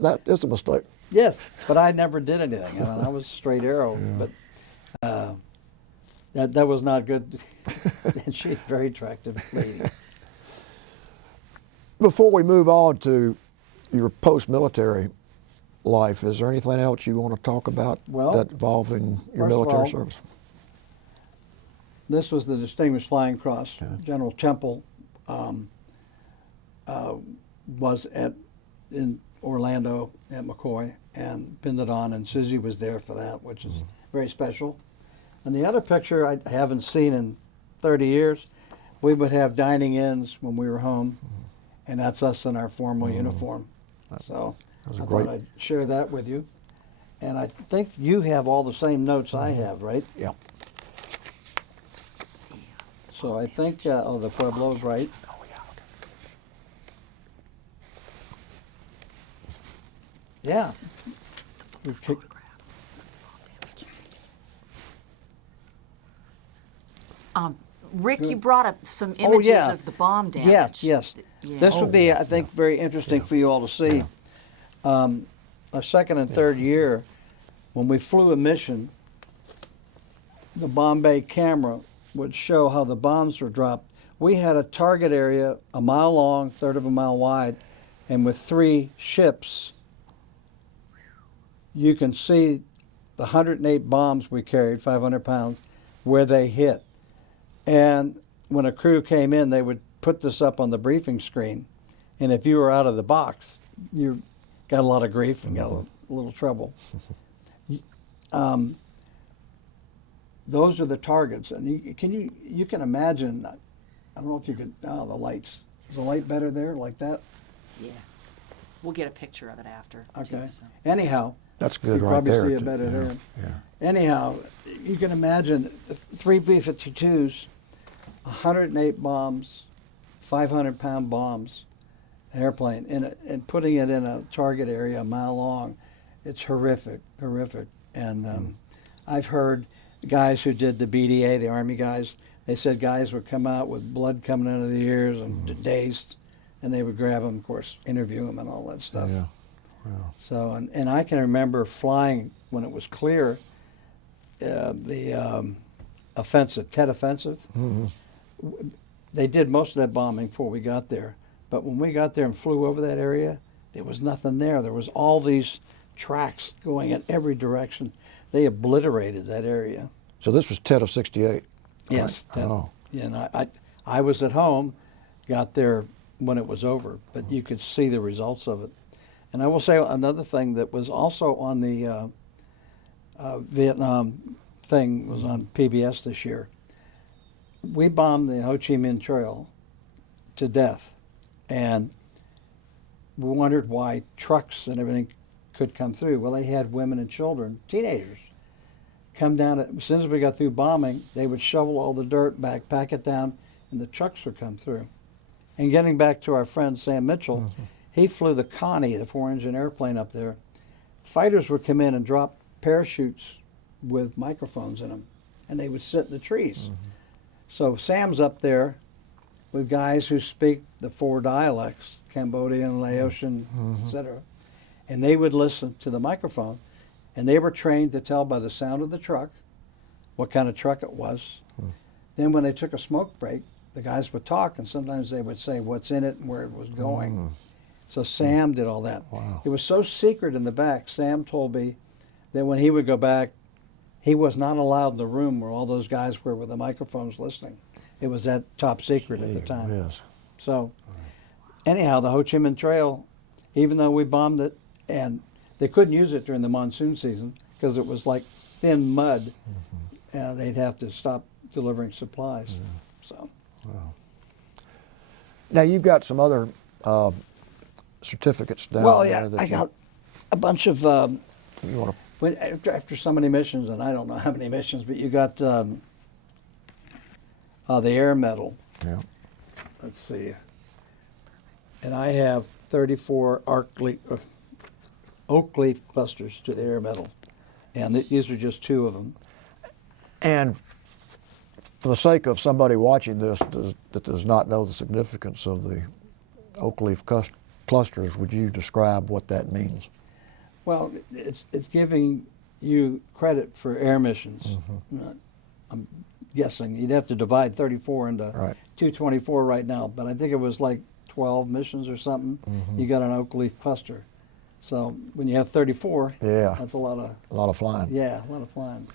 that is a mistake. Yes, but I never did anything. I mean, I was a straight arrow, but that was not good. And she's a very attractive lady. Before we move on to your post-military life, is there anything else you want to talk about that involving your military service? This was the Distinguished Flying Cross. Okay. General Temple was in Orlando at McCoy and pinned it on, and Susie was there for that, which is very special. And the other picture I haven't seen in 30 years, we would have dining-ins when we were home, and that's us in our formal uniform. So I thought I'd share that with you. And I think you have all the same notes I have, right? Yeah. So I think, the Pueblo's right. Yeah. Rick, you brought up some images of the bomb damage. Yes. Yeah. This would be, I think, very interesting for you all to see. Our second and third year, when we flew a mission, the Bombay camera would show how the bombs were dropped. We had a target area a mile long, third of a mile wide, and with 3 ships, you can see the 108 bombs we carried, 500 pounds, where they hit. And when a crew came in, they would put this up on the briefing screen. And if you were out of the box, you got a lot of grief and got a little trouble. Those are the targets. And you can imagine, I don't know if you could, the lights. Is the light better there like that? Yeah. We'll get a picture of it after. Okay. Too, so. Anyhow. That's good you right there. Probably see it better there. Yeah. Anyhow, you can imagine 3 B-52s, 108 bombs, 500-pound bombs, airplane, and putting it in a target area a mile long. It's horrific. And I've heard guys who did the BDA, the Army guys, they said guys would come out with blood coming out of the ears and dazed, and they would grab them, of course, interview them and all that stuff. Yeah. Wow. So, and I can remember flying when it was clear, the offensive, Tet Offensive. They did most of that bombing before we got there. But when we got there and flew over that area, there was nothing there. There was all these tracks going in every direction. They obliterated that area. So this was Tet of 68? Yes. Right? Oh. Yeah, and I was at home, got there when it was over, but you could see the results of it. And I will say another thing that was also on the Vietnam thing was on PBS this year. We bombed the Ho Chi Minh Trail to death, and we wondered why trucks and everything could come through. Well, they had women and children, teenagers, come down. As soon as we got through bombing, they would shovel all the dirt back, pack it down, and the trucks would come through. And getting back to our friend Sam Mitchell, he flew the Connie, the 4-engine airplane up there. Fighters would come in and drop parachutes with microphones in them, and they would sit in the trees. So Sam's up there with guys who speak the 4 dialects, Cambodian, Laotian, etc. And they would listen to the microphone, and they were trained to tell by the sound of the truck what kind of truck it was. Then when they took a smoke break, the guys would talk, and sometimes they would say what's in it and where it was going. So Sam did all that. Wow. It was so secret in the back. Sam told me that when he would go back, he was not allowed in the room where all those guys were with the microphones listening. It was that top secret at the time. Yes. So anyhow, the Ho Chi Minh Trail, even though we bombed it, and they couldn't use it during the monsoon season because it was like thin mud, they'd have to stop delivering supplies. So. Wow. Now you've got some other certificates down Well, there. yeah, that I got a bunch of. You want to? After so many missions, and I don't know how many missions, but you got the Air Medal. Yeah. Let's see. And I have 34 oak leaf clusters to the Air Medal, and these are just 2 of them. And for the sake of somebody watching this that does not know the significance of the oak leaf clusters, would you describe what that means? Well, it's giving you credit for air missions. I'm guessing you'd have to divide 34 into 224 right now, but I think it was like 12 missions or something. You got an oak leaf cluster. So when you have 34, that's a lot of flying. Yeah, a lot of flying.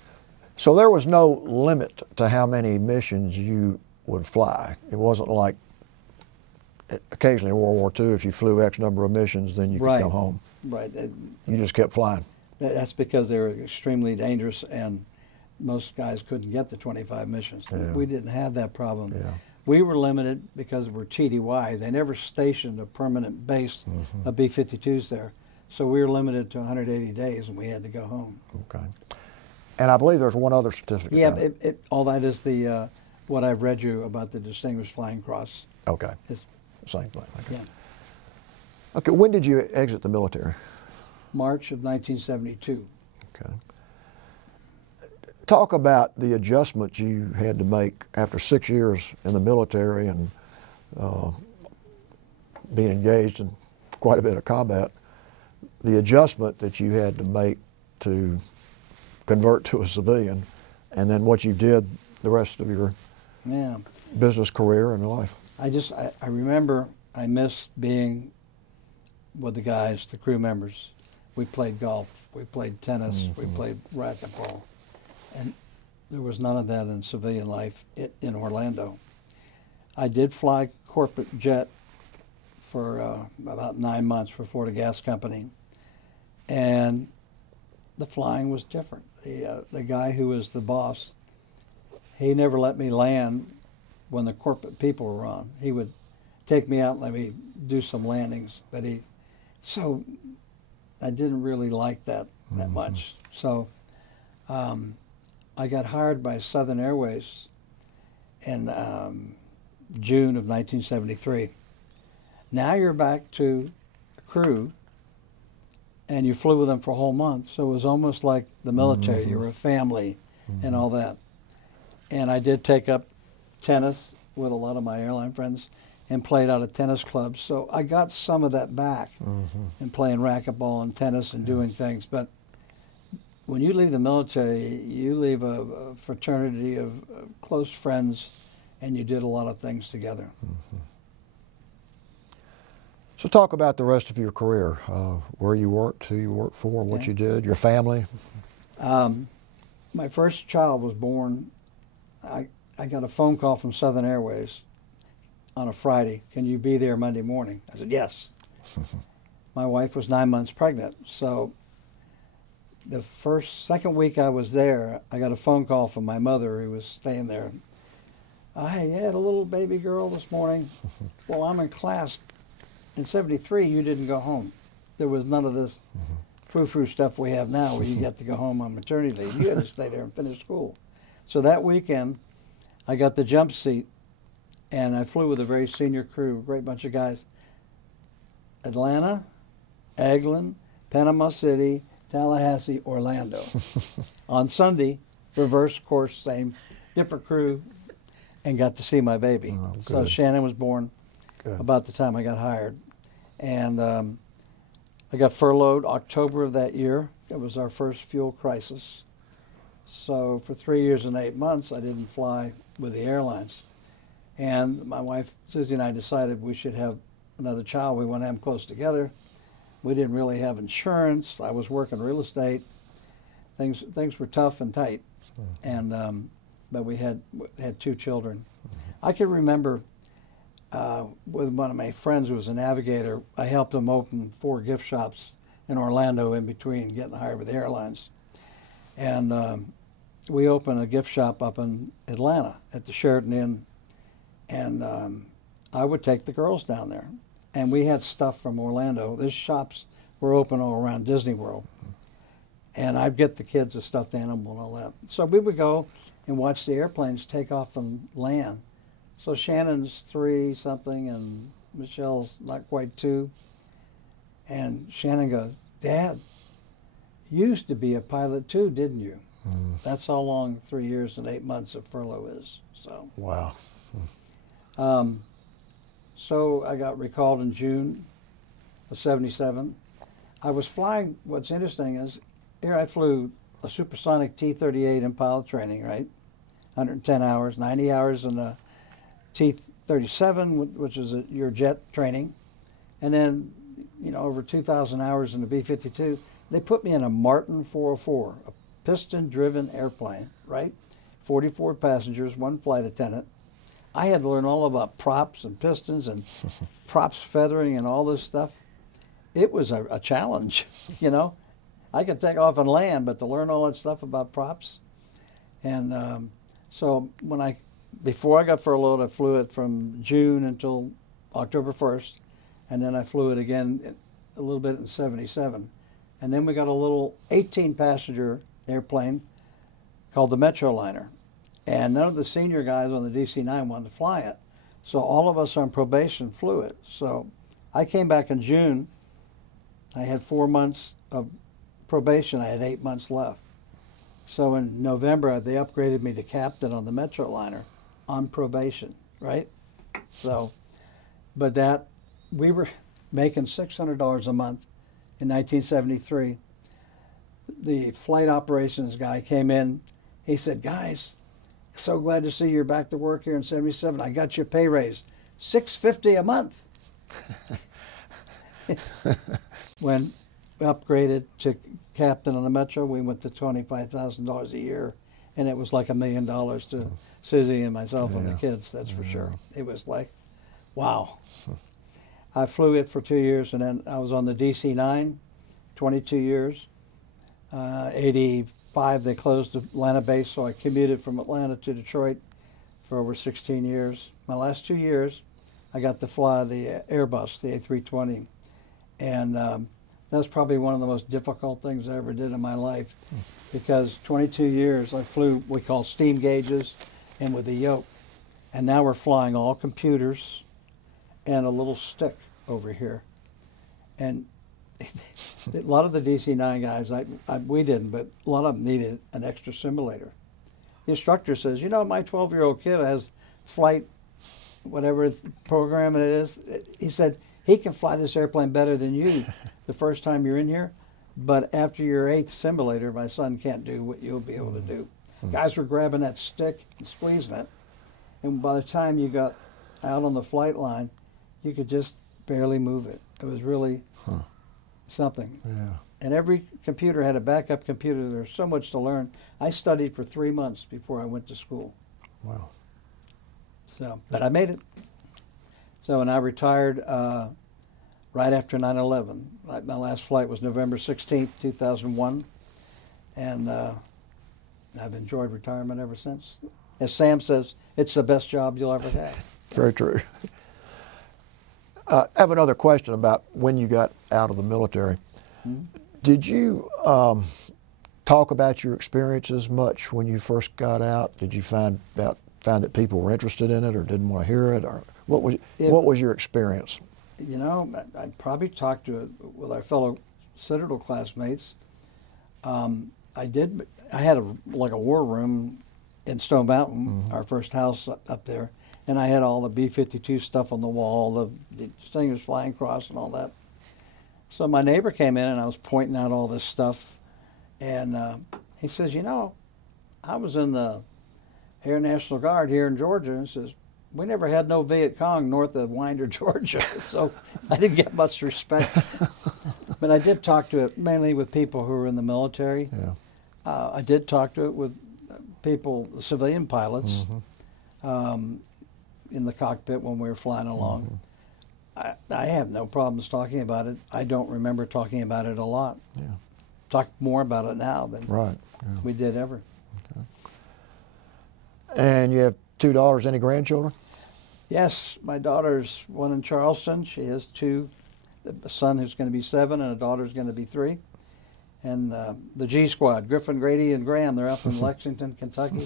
So there was no limit to how many missions you would fly. It wasn't like occasionally in World War II, if you flew X number of missions, then you could come home. Right. You just kept flying. That's because they were extremely dangerous, and most guys couldn't get the 25 missions. Yeah. We didn't have that problem. Yeah. We were limited because we're TDY. They never stationed a permanent base of B-52s there. So we were limited to 180 days, and we had to go home. Okay. And I believe there's one other certificate. Yeah, all that is the what I've read you about the Distinguished Flying Cross. Okay. It's, Same thing. Okay. yeah. Okay, when did you exit the military? March of 1972. Okay. Talk about the adjustments you had to make after 6 years in the military and being engaged in quite a bit of combat. The adjustment that you had to make to convert to a civilian, and then what you did the rest of your business career and life. I remember I missed being with the guys, the crew members. We played golf, we played tennis, we played racquetball, and there was none of that in civilian life in Orlando. I did fly corporate jet for about 9 months for Florida Gas Company, and the flying was different. The guy who was the boss, he never let me land when the corporate people were on. He would take me out and let me do some landings, but so I didn't really like that much. So I got hired by Southern Airways in June of 1973. Now you're back to the crew, and you flew with them for a whole month, so it was almost like the military. You were a family and all that. And I did take up tennis with a lot of my airline friends and played out of tennis clubs, so I got some of that back in playing racquetball and tennis and doing things. But when you leave the military, you leave a fraternity of close friends, and you did a lot of things together. So talk about the rest of your career, where you worked, who you worked for, what you did, your family. My first child was born. I got a phone call from Southern Airways on a Friday. Can you be there Monday morning? I said, yes. My wife was 9 months pregnant. So the second week I was there, I got a phone call from my mother who was staying there. Hey, you had a little baby girl this morning. Well, I'm in class. In 73, you didn't go home. There was none of this frou-frou stuff we have now where you get to go home on maternity leave. You had to stay there and finish school. So that weekend, I got the jump seat, and I flew with a very senior crew, a great bunch of guys. Atlanta, Eglin, Panama City, Tallahassee, Orlando. On Sunday, reverse course, same, different crew, and got to see my baby. Oh, so Shannon was born about the time I got hired. And I got furloughed October of that year. It was our first fuel crisis. So for 3 years and 8 months, I didn't fly with the airlines. And my wife, Susie, and I decided we should have another child. We wanted to have them close together. We didn't really have insurance. I was working real estate. Things were tough and tight. And but we had 2 children. I can remember with one of my friends who was a navigator. I helped him open 4 gift shops in Orlando in between getting hired with the airlines. And we opened a gift shop up in Atlanta at the Sheraton Inn. And I would take the girls down there. And we had stuff from Orlando. These shops were open all around Disney World. And I'd get the kids a stuffed animal and all that. So we would go and watch the airplanes take off and land. So Shannon's 3 something and Michelle's not quite 2. And Shannon goes, "Dad, you used to be a pilot too, didn't you?" That's how long 3 years and 8 months of furlough is. So Wow. So I got recalled in June of '77. I was flying. What's interesting is here I flew a supersonic T-38 in pilot training, right? 110 hours, 90 hours in the T-37, which is your jet training, and then over 2,000 hours in the B-52. They put me in a Martin 404, a piston-driven airplane, right? 44 passengers, 1 flight attendant. I had to learn all about props and pistons and props feathering and all this stuff. It was a challenge, I could take off and land, but to learn all that stuff about props. And so before I got furloughed, I flew it from June until October 1st, and then I flew it again a little bit in '77. And then we got a little 18-passenger airplane called the Metroliner. And none of the senior guys on the DC-9 wanted to fly it. So all of us on probation flew it. So I came back in June. I had 4 months of probation. I had 8 months left. So in November, they upgraded me to captain on the Metroliner on probation, right? So, but we were making $600 a month in 1973. The flight operations guy came in. He said, "Guys, so glad to see you're back to work here in '77. I got you a pay raise, $650 a month." When we upgraded to captain on the Metro, we went to $25,000 a year, and it was like $1 million to Susie and myself and the kids. That's for sure. It was like, wow. I flew it for 2 years, and then I was on the DC-9, 22 years. 85, they closed the Atlanta base, so I commuted from Atlanta to Detroit for over 16 years. My last 2 years, I got to fly the Airbus, the A320, and that was probably one of the most difficult things I ever did in my life, because 22 years I flew what we call steam gauges and with a yoke, and now we're flying all computers and a little stick over here. And a lot of the DC-9 guys, we didn't, but a lot of them needed an extra simulator. The instructor says, my 12-year-old kid has flight, whatever program it is. He said, he can fly this airplane better than you the first time you're in here, but after your 8th simulator, my son can't do what you'll be able to do. Guys were grabbing that stick and squeezing it, and by the time you got out on the flight line, you could just barely move it. It was really something. Yeah. And every computer had a backup computer. There's so much to learn. I studied for 3 months before I went to school. Wow. So, but I made it. So, and I retired right after 9/11. My last flight was November 16th, 2001. And I've enjoyed retirement ever since. As Sam says, it's the best job you'll ever have. Very true. I have another question about when you got out of the military. Did you talk about your experiences much when you first got out? Did you find that people were interested in it or didn't want to hear it? Or what was your experience? I probably talked to it with our fellow Citadel classmates. I had a war room in Stone Mountain, our first house up there, and I had all the B-52 stuff on the wall, the Stingers flying across and all that. So my neighbor came in and I was pointing out all this stuff, and he says, I was in the Air National Guard here in Georgia, and says, we never had no Viet Cong north of Winder, Georgia, so I didn't get much respect. But I did talk to it mainly with people who were in the military. Yeah. I did talk to it with people, civilian pilots. in the cockpit when we were flying along. I have no problems talking about it. I don't remember talking about it a lot. Yeah. Talk more about it now than Right. Yeah. we did ever. And you have 2 daughters. Any grandchildren? Yes, my daughter's one in Charleston. She has 2, a son who's going to be 7 and a daughter who's going to be 3. And the G Squad, Griffin, Grady, and Graham, they're up in Lexington, Kentucky.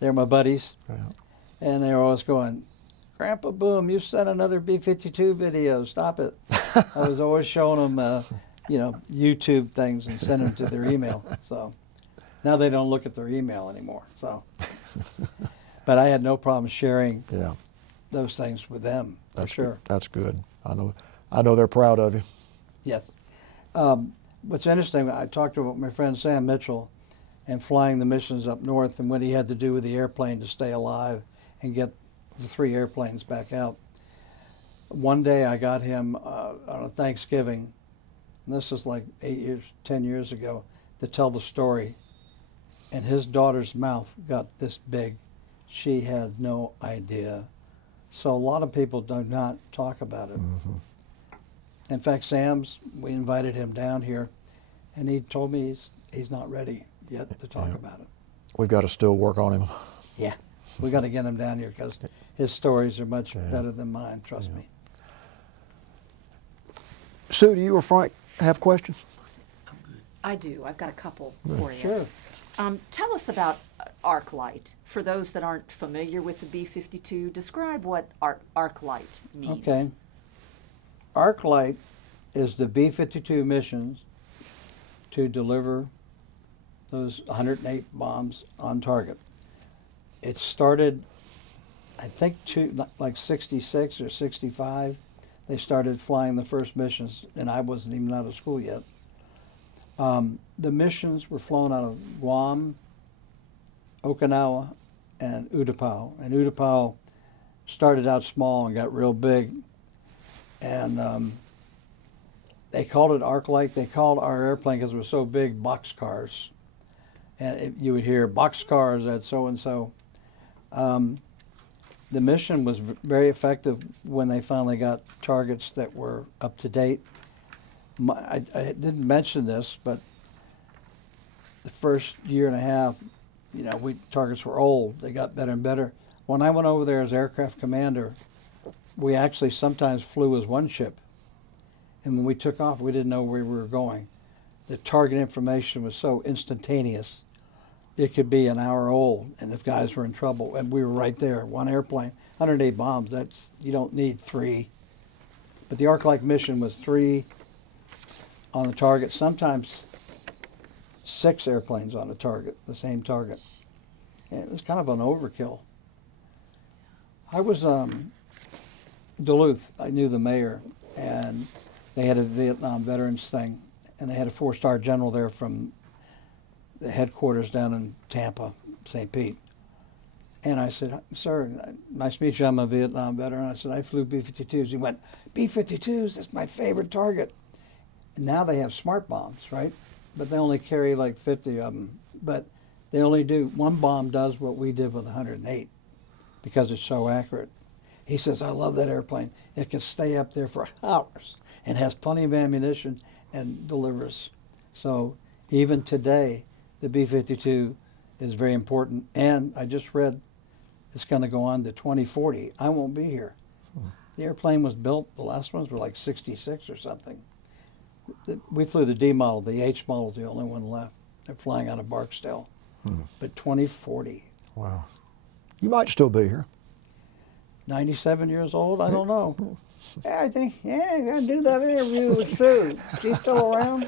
They're my buddies. Yeah. And they're always going, Grandpa Boom, you sent another B-52 video. Stop it. I was always showing them, YouTube things and sending them to their email. So now they don't look at their email anymore. So, but I had no problem sharing those things with them. That's for sure. Good. That's good. I know they're proud of you. Yes. What's interesting, I talked to my friend Sam Mitchell and flying the missions up north and what he had to do with the airplane to stay alive and get the 3 airplanes back out. One day I got him on a Thanksgiving, and this is like 10 years ago, to tell the story. And his daughter's mouth got this big. She had no idea. So a lot of people do not talk about it. In fact, we invited him down here, and he told me he's not ready yet to talk about it. We've got to still work on him. Yeah, we got to get him down here because his stories are much better than mine, trust me. Sue, do you or Frank have questions? I do. I've got a couple for you. Sure. Tell us about arc light. For those that aren't familiar with the B-52, describe what arc light means. Okay. Arc light is the B-52 missions to deliver those 108 bombs on target. It started, I think, like 66 or 65. They started flying the first missions, and I wasn't even out of school yet. The missions were flown out of Guam, Okinawa, and U-Tapao. And U-Tapao started out small and got real big. And they called it arc light. They called our airplane, because it was so big, boxcars. And you would hear boxcars at so-and-so. The mission was very effective when they finally got targets that were up to date. I didn't mention this, but the first year and a half, targets were old. They got better and better. When I went over there as aircraft commander, we actually sometimes flew as one ship. And when we took off, we didn't know where we were going. The target information was so instantaneous. It could be an hour old, and if guys were in trouble, and we were right there, one airplane, 108 bombs, you don't need 3. But the arc-like mission was 3 on the target, sometimes 6 airplanes on a target, the same target. And it was kind of an overkill. I was Duluth. I knew the mayor, and they had a Vietnam veterans thing, and they had a 4-star general there from the headquarters down in Tampa, St. Pete. And I said, "Sir, nice to meet you. I'm a Vietnam veteran." I said, "I flew B-52s." He went, "B-52s, that's my favorite target." And now they have smart bombs, right? But they only carry like 50 of them. But they only do, one bomb does what we did with 108 because it's so accurate. He says, "I love that airplane. It can stay up there for hours and has plenty of ammunition and delivers." So even today, the B-52 is very important. And I just read it's going to go on to 2040. I won't be here. The airplane was built, the last ones were like 66 or something. We flew the D model. The H model is the only one left. They're flying out of Barksdale. But 2040. Wow. You might still be here. 97 years old? I don't know. Yeah, I think, I'm going to do that interview with Sue. She's still around?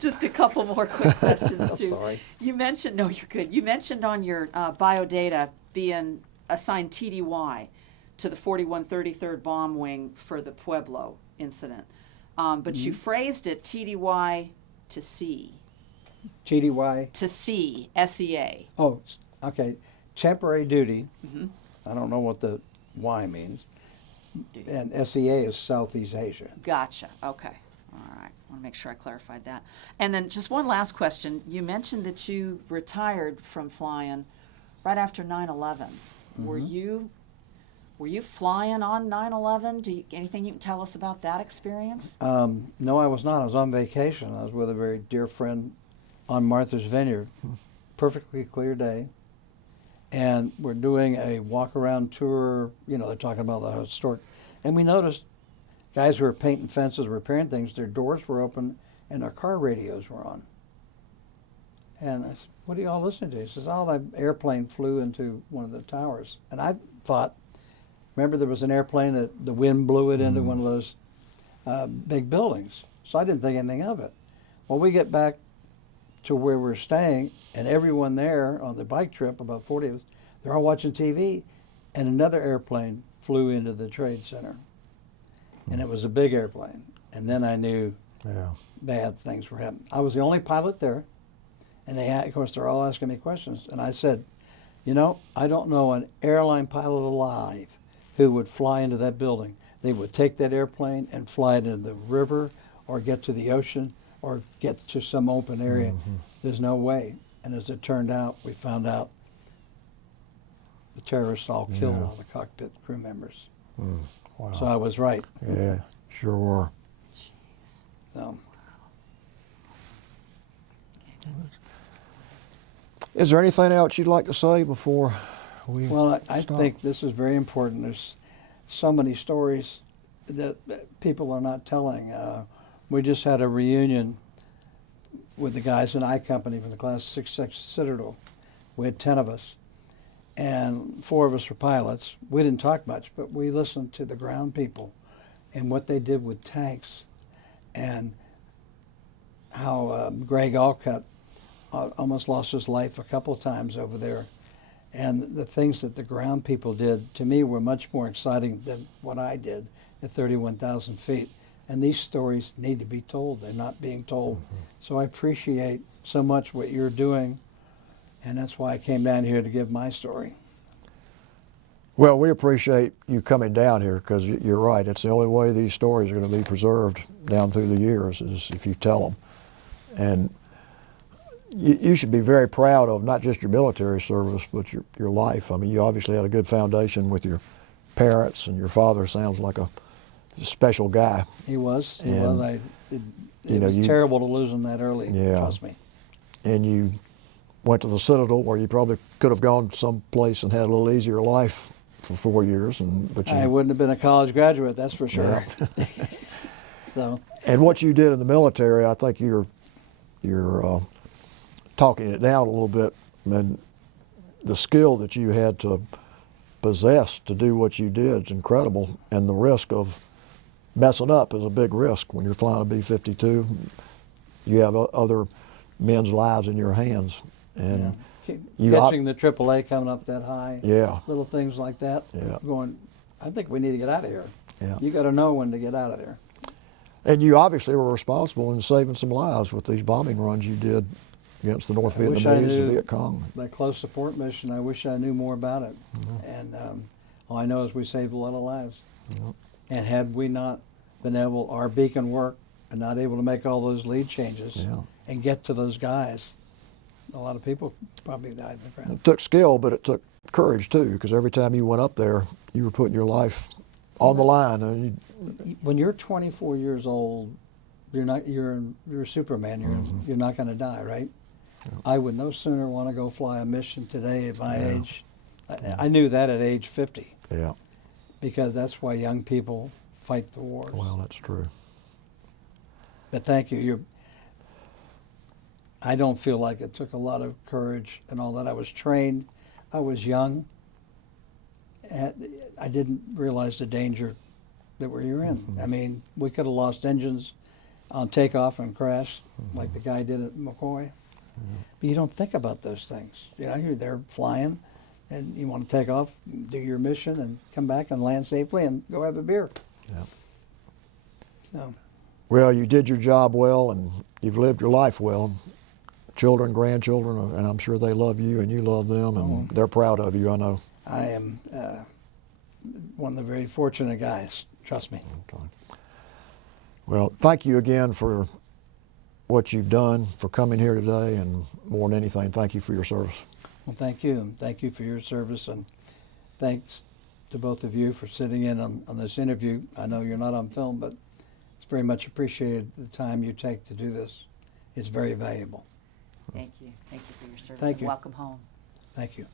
Just a couple more quick questions, too. Sorry. You mentioned, no, you're good. You mentioned on your biodata being assigned TDY to the 4133rd Bomb Wing for the Pueblo incident. But you phrased it TDY to C. TDY? To C, SEA. Oh, okay. Temporary duty. I don't know what the Y means. And SEA is Southeast Asia. Gotcha. Okay. All right. I want to make sure I clarified that. And then just one last question. You mentioned that you retired from flying right after 9/11. Were you flying on 9/11? Anything you can tell us about that experience? No, I was not. I was on vacation. I was with a very dear friend on Martha's Vineyard. Perfectly clear day. And we're doing a walk-around tour. You know, they're talking about the historic. And we noticed guys who were painting fences, repairing things, their doors were open and their car radios were on. And I said, what are you all listening to? He says, oh, the airplane flew into one of the towers. And I thought, remember there was an airplane that the wind blew it into one of those big buildings. So I didn't think anything of it. Well, we get back to where we're staying, and everyone there on the bike trip, about 40 of us, they're all watching TV, and another airplane flew into the Trade Center. And it was a big airplane. And then I knew bad things were happening. I was the only pilot there, and of course, they're all asking me questions. And I said, you know, I don't know an airline pilot alive who would fly into that building. They would take that airplane and fly it into the river or get to the ocean or get to some open area. There's no way. And as it turned out, we found out the terrorists all killed all the cockpit crew members. Wow. So I was right. Yeah, sure were. So. Is there anything else you'd like to say before we Well, I stop? think this is very important. There's so many stories that people are not telling. We just had a reunion with the guys in I Company from the Class 6 Citadel. We had 10 of us, and 4 of us were pilots. We didn't talk much, but we listened to the ground people and what they did with tanks, and how Craig AFB almost lost his life a couple of times over there. And the things that the ground people did, to me, were much more exciting than what I did at 31,000 feet. And these stories need to be told. They're not being told. So I appreciate so much what you're doing, and that's why I came down here to give my story. Well, we appreciate you coming down here, because you're right. It's the only way these stories are going to be preserved down through the years is if you tell them. And you should be very proud of not just your military service, but your life. I mean, you obviously had a good foundation with your parents, and your father sounds like a special guy. He was. He And, was. It was terrible to lose him that early. Yeah. Trust me. And you went to the Citadel, where you probably could have gone someplace and had a little easier life for 4 years. But I wouldn't have been a college graduate, that's for sure. Yeah. So. And what you did in the military, I think you're talking it down a little bit, and the skill that you had to possess to do what you did is incredible, and the risk of messing up is a big risk when you're flying a B-52. You have other men's lives in your hands, and Catching the AAA coming up that high, little things like that, going, I think we need to get out of here. Yeah. You got to know when to get out of there. And you obviously were responsible in saving some lives with these bombing runs you did against the North Vietnamese and Viet Cong. That close support mission, I wish I knew more about it. And all I know is we saved a lot of lives. And had we not been able, our beacon work, and not able to make all those lead changes and get to those guys, a lot of people probably died in the ground. It took skill, but it took courage too, because every time you went up there, you were putting your life on the line. When you're 24 years old, you're Superman. You're not going to die, right? I would no sooner want to go fly a mission today at my age. I knew that at age 50. Yeah. Because that's why young people fight the wars. Well, that's true. But thank you. I don't feel like it took a lot of courage and all that. I was trained. I was young. And I didn't realize the danger that we were in. I mean, we could have lost engines on takeoff and crash, like the guy did at McCoy. But you don't think about those things. You know, you're there flying, and you want to take off, do your mission, and come back and land safely and go have a beer. Yeah. So. Well, you did your job well, and you've lived your life well. Children, grandchildren, and I'm sure they love you, and you love them, and they're proud of you, I know. I am one of the very fortunate guys, trust me. Okay. Well, thank you again for what you've done, for coming here today, and more than anything, thank you for your service. Well, thank you, and thank you for your service, and thanks to both of you for sitting in on this interview. I know you're not on film, but it's very much appreciated the time you take to do this. It's very valuable. Thank you. Thank you for your service. Thank and you. welcome home. Thank you.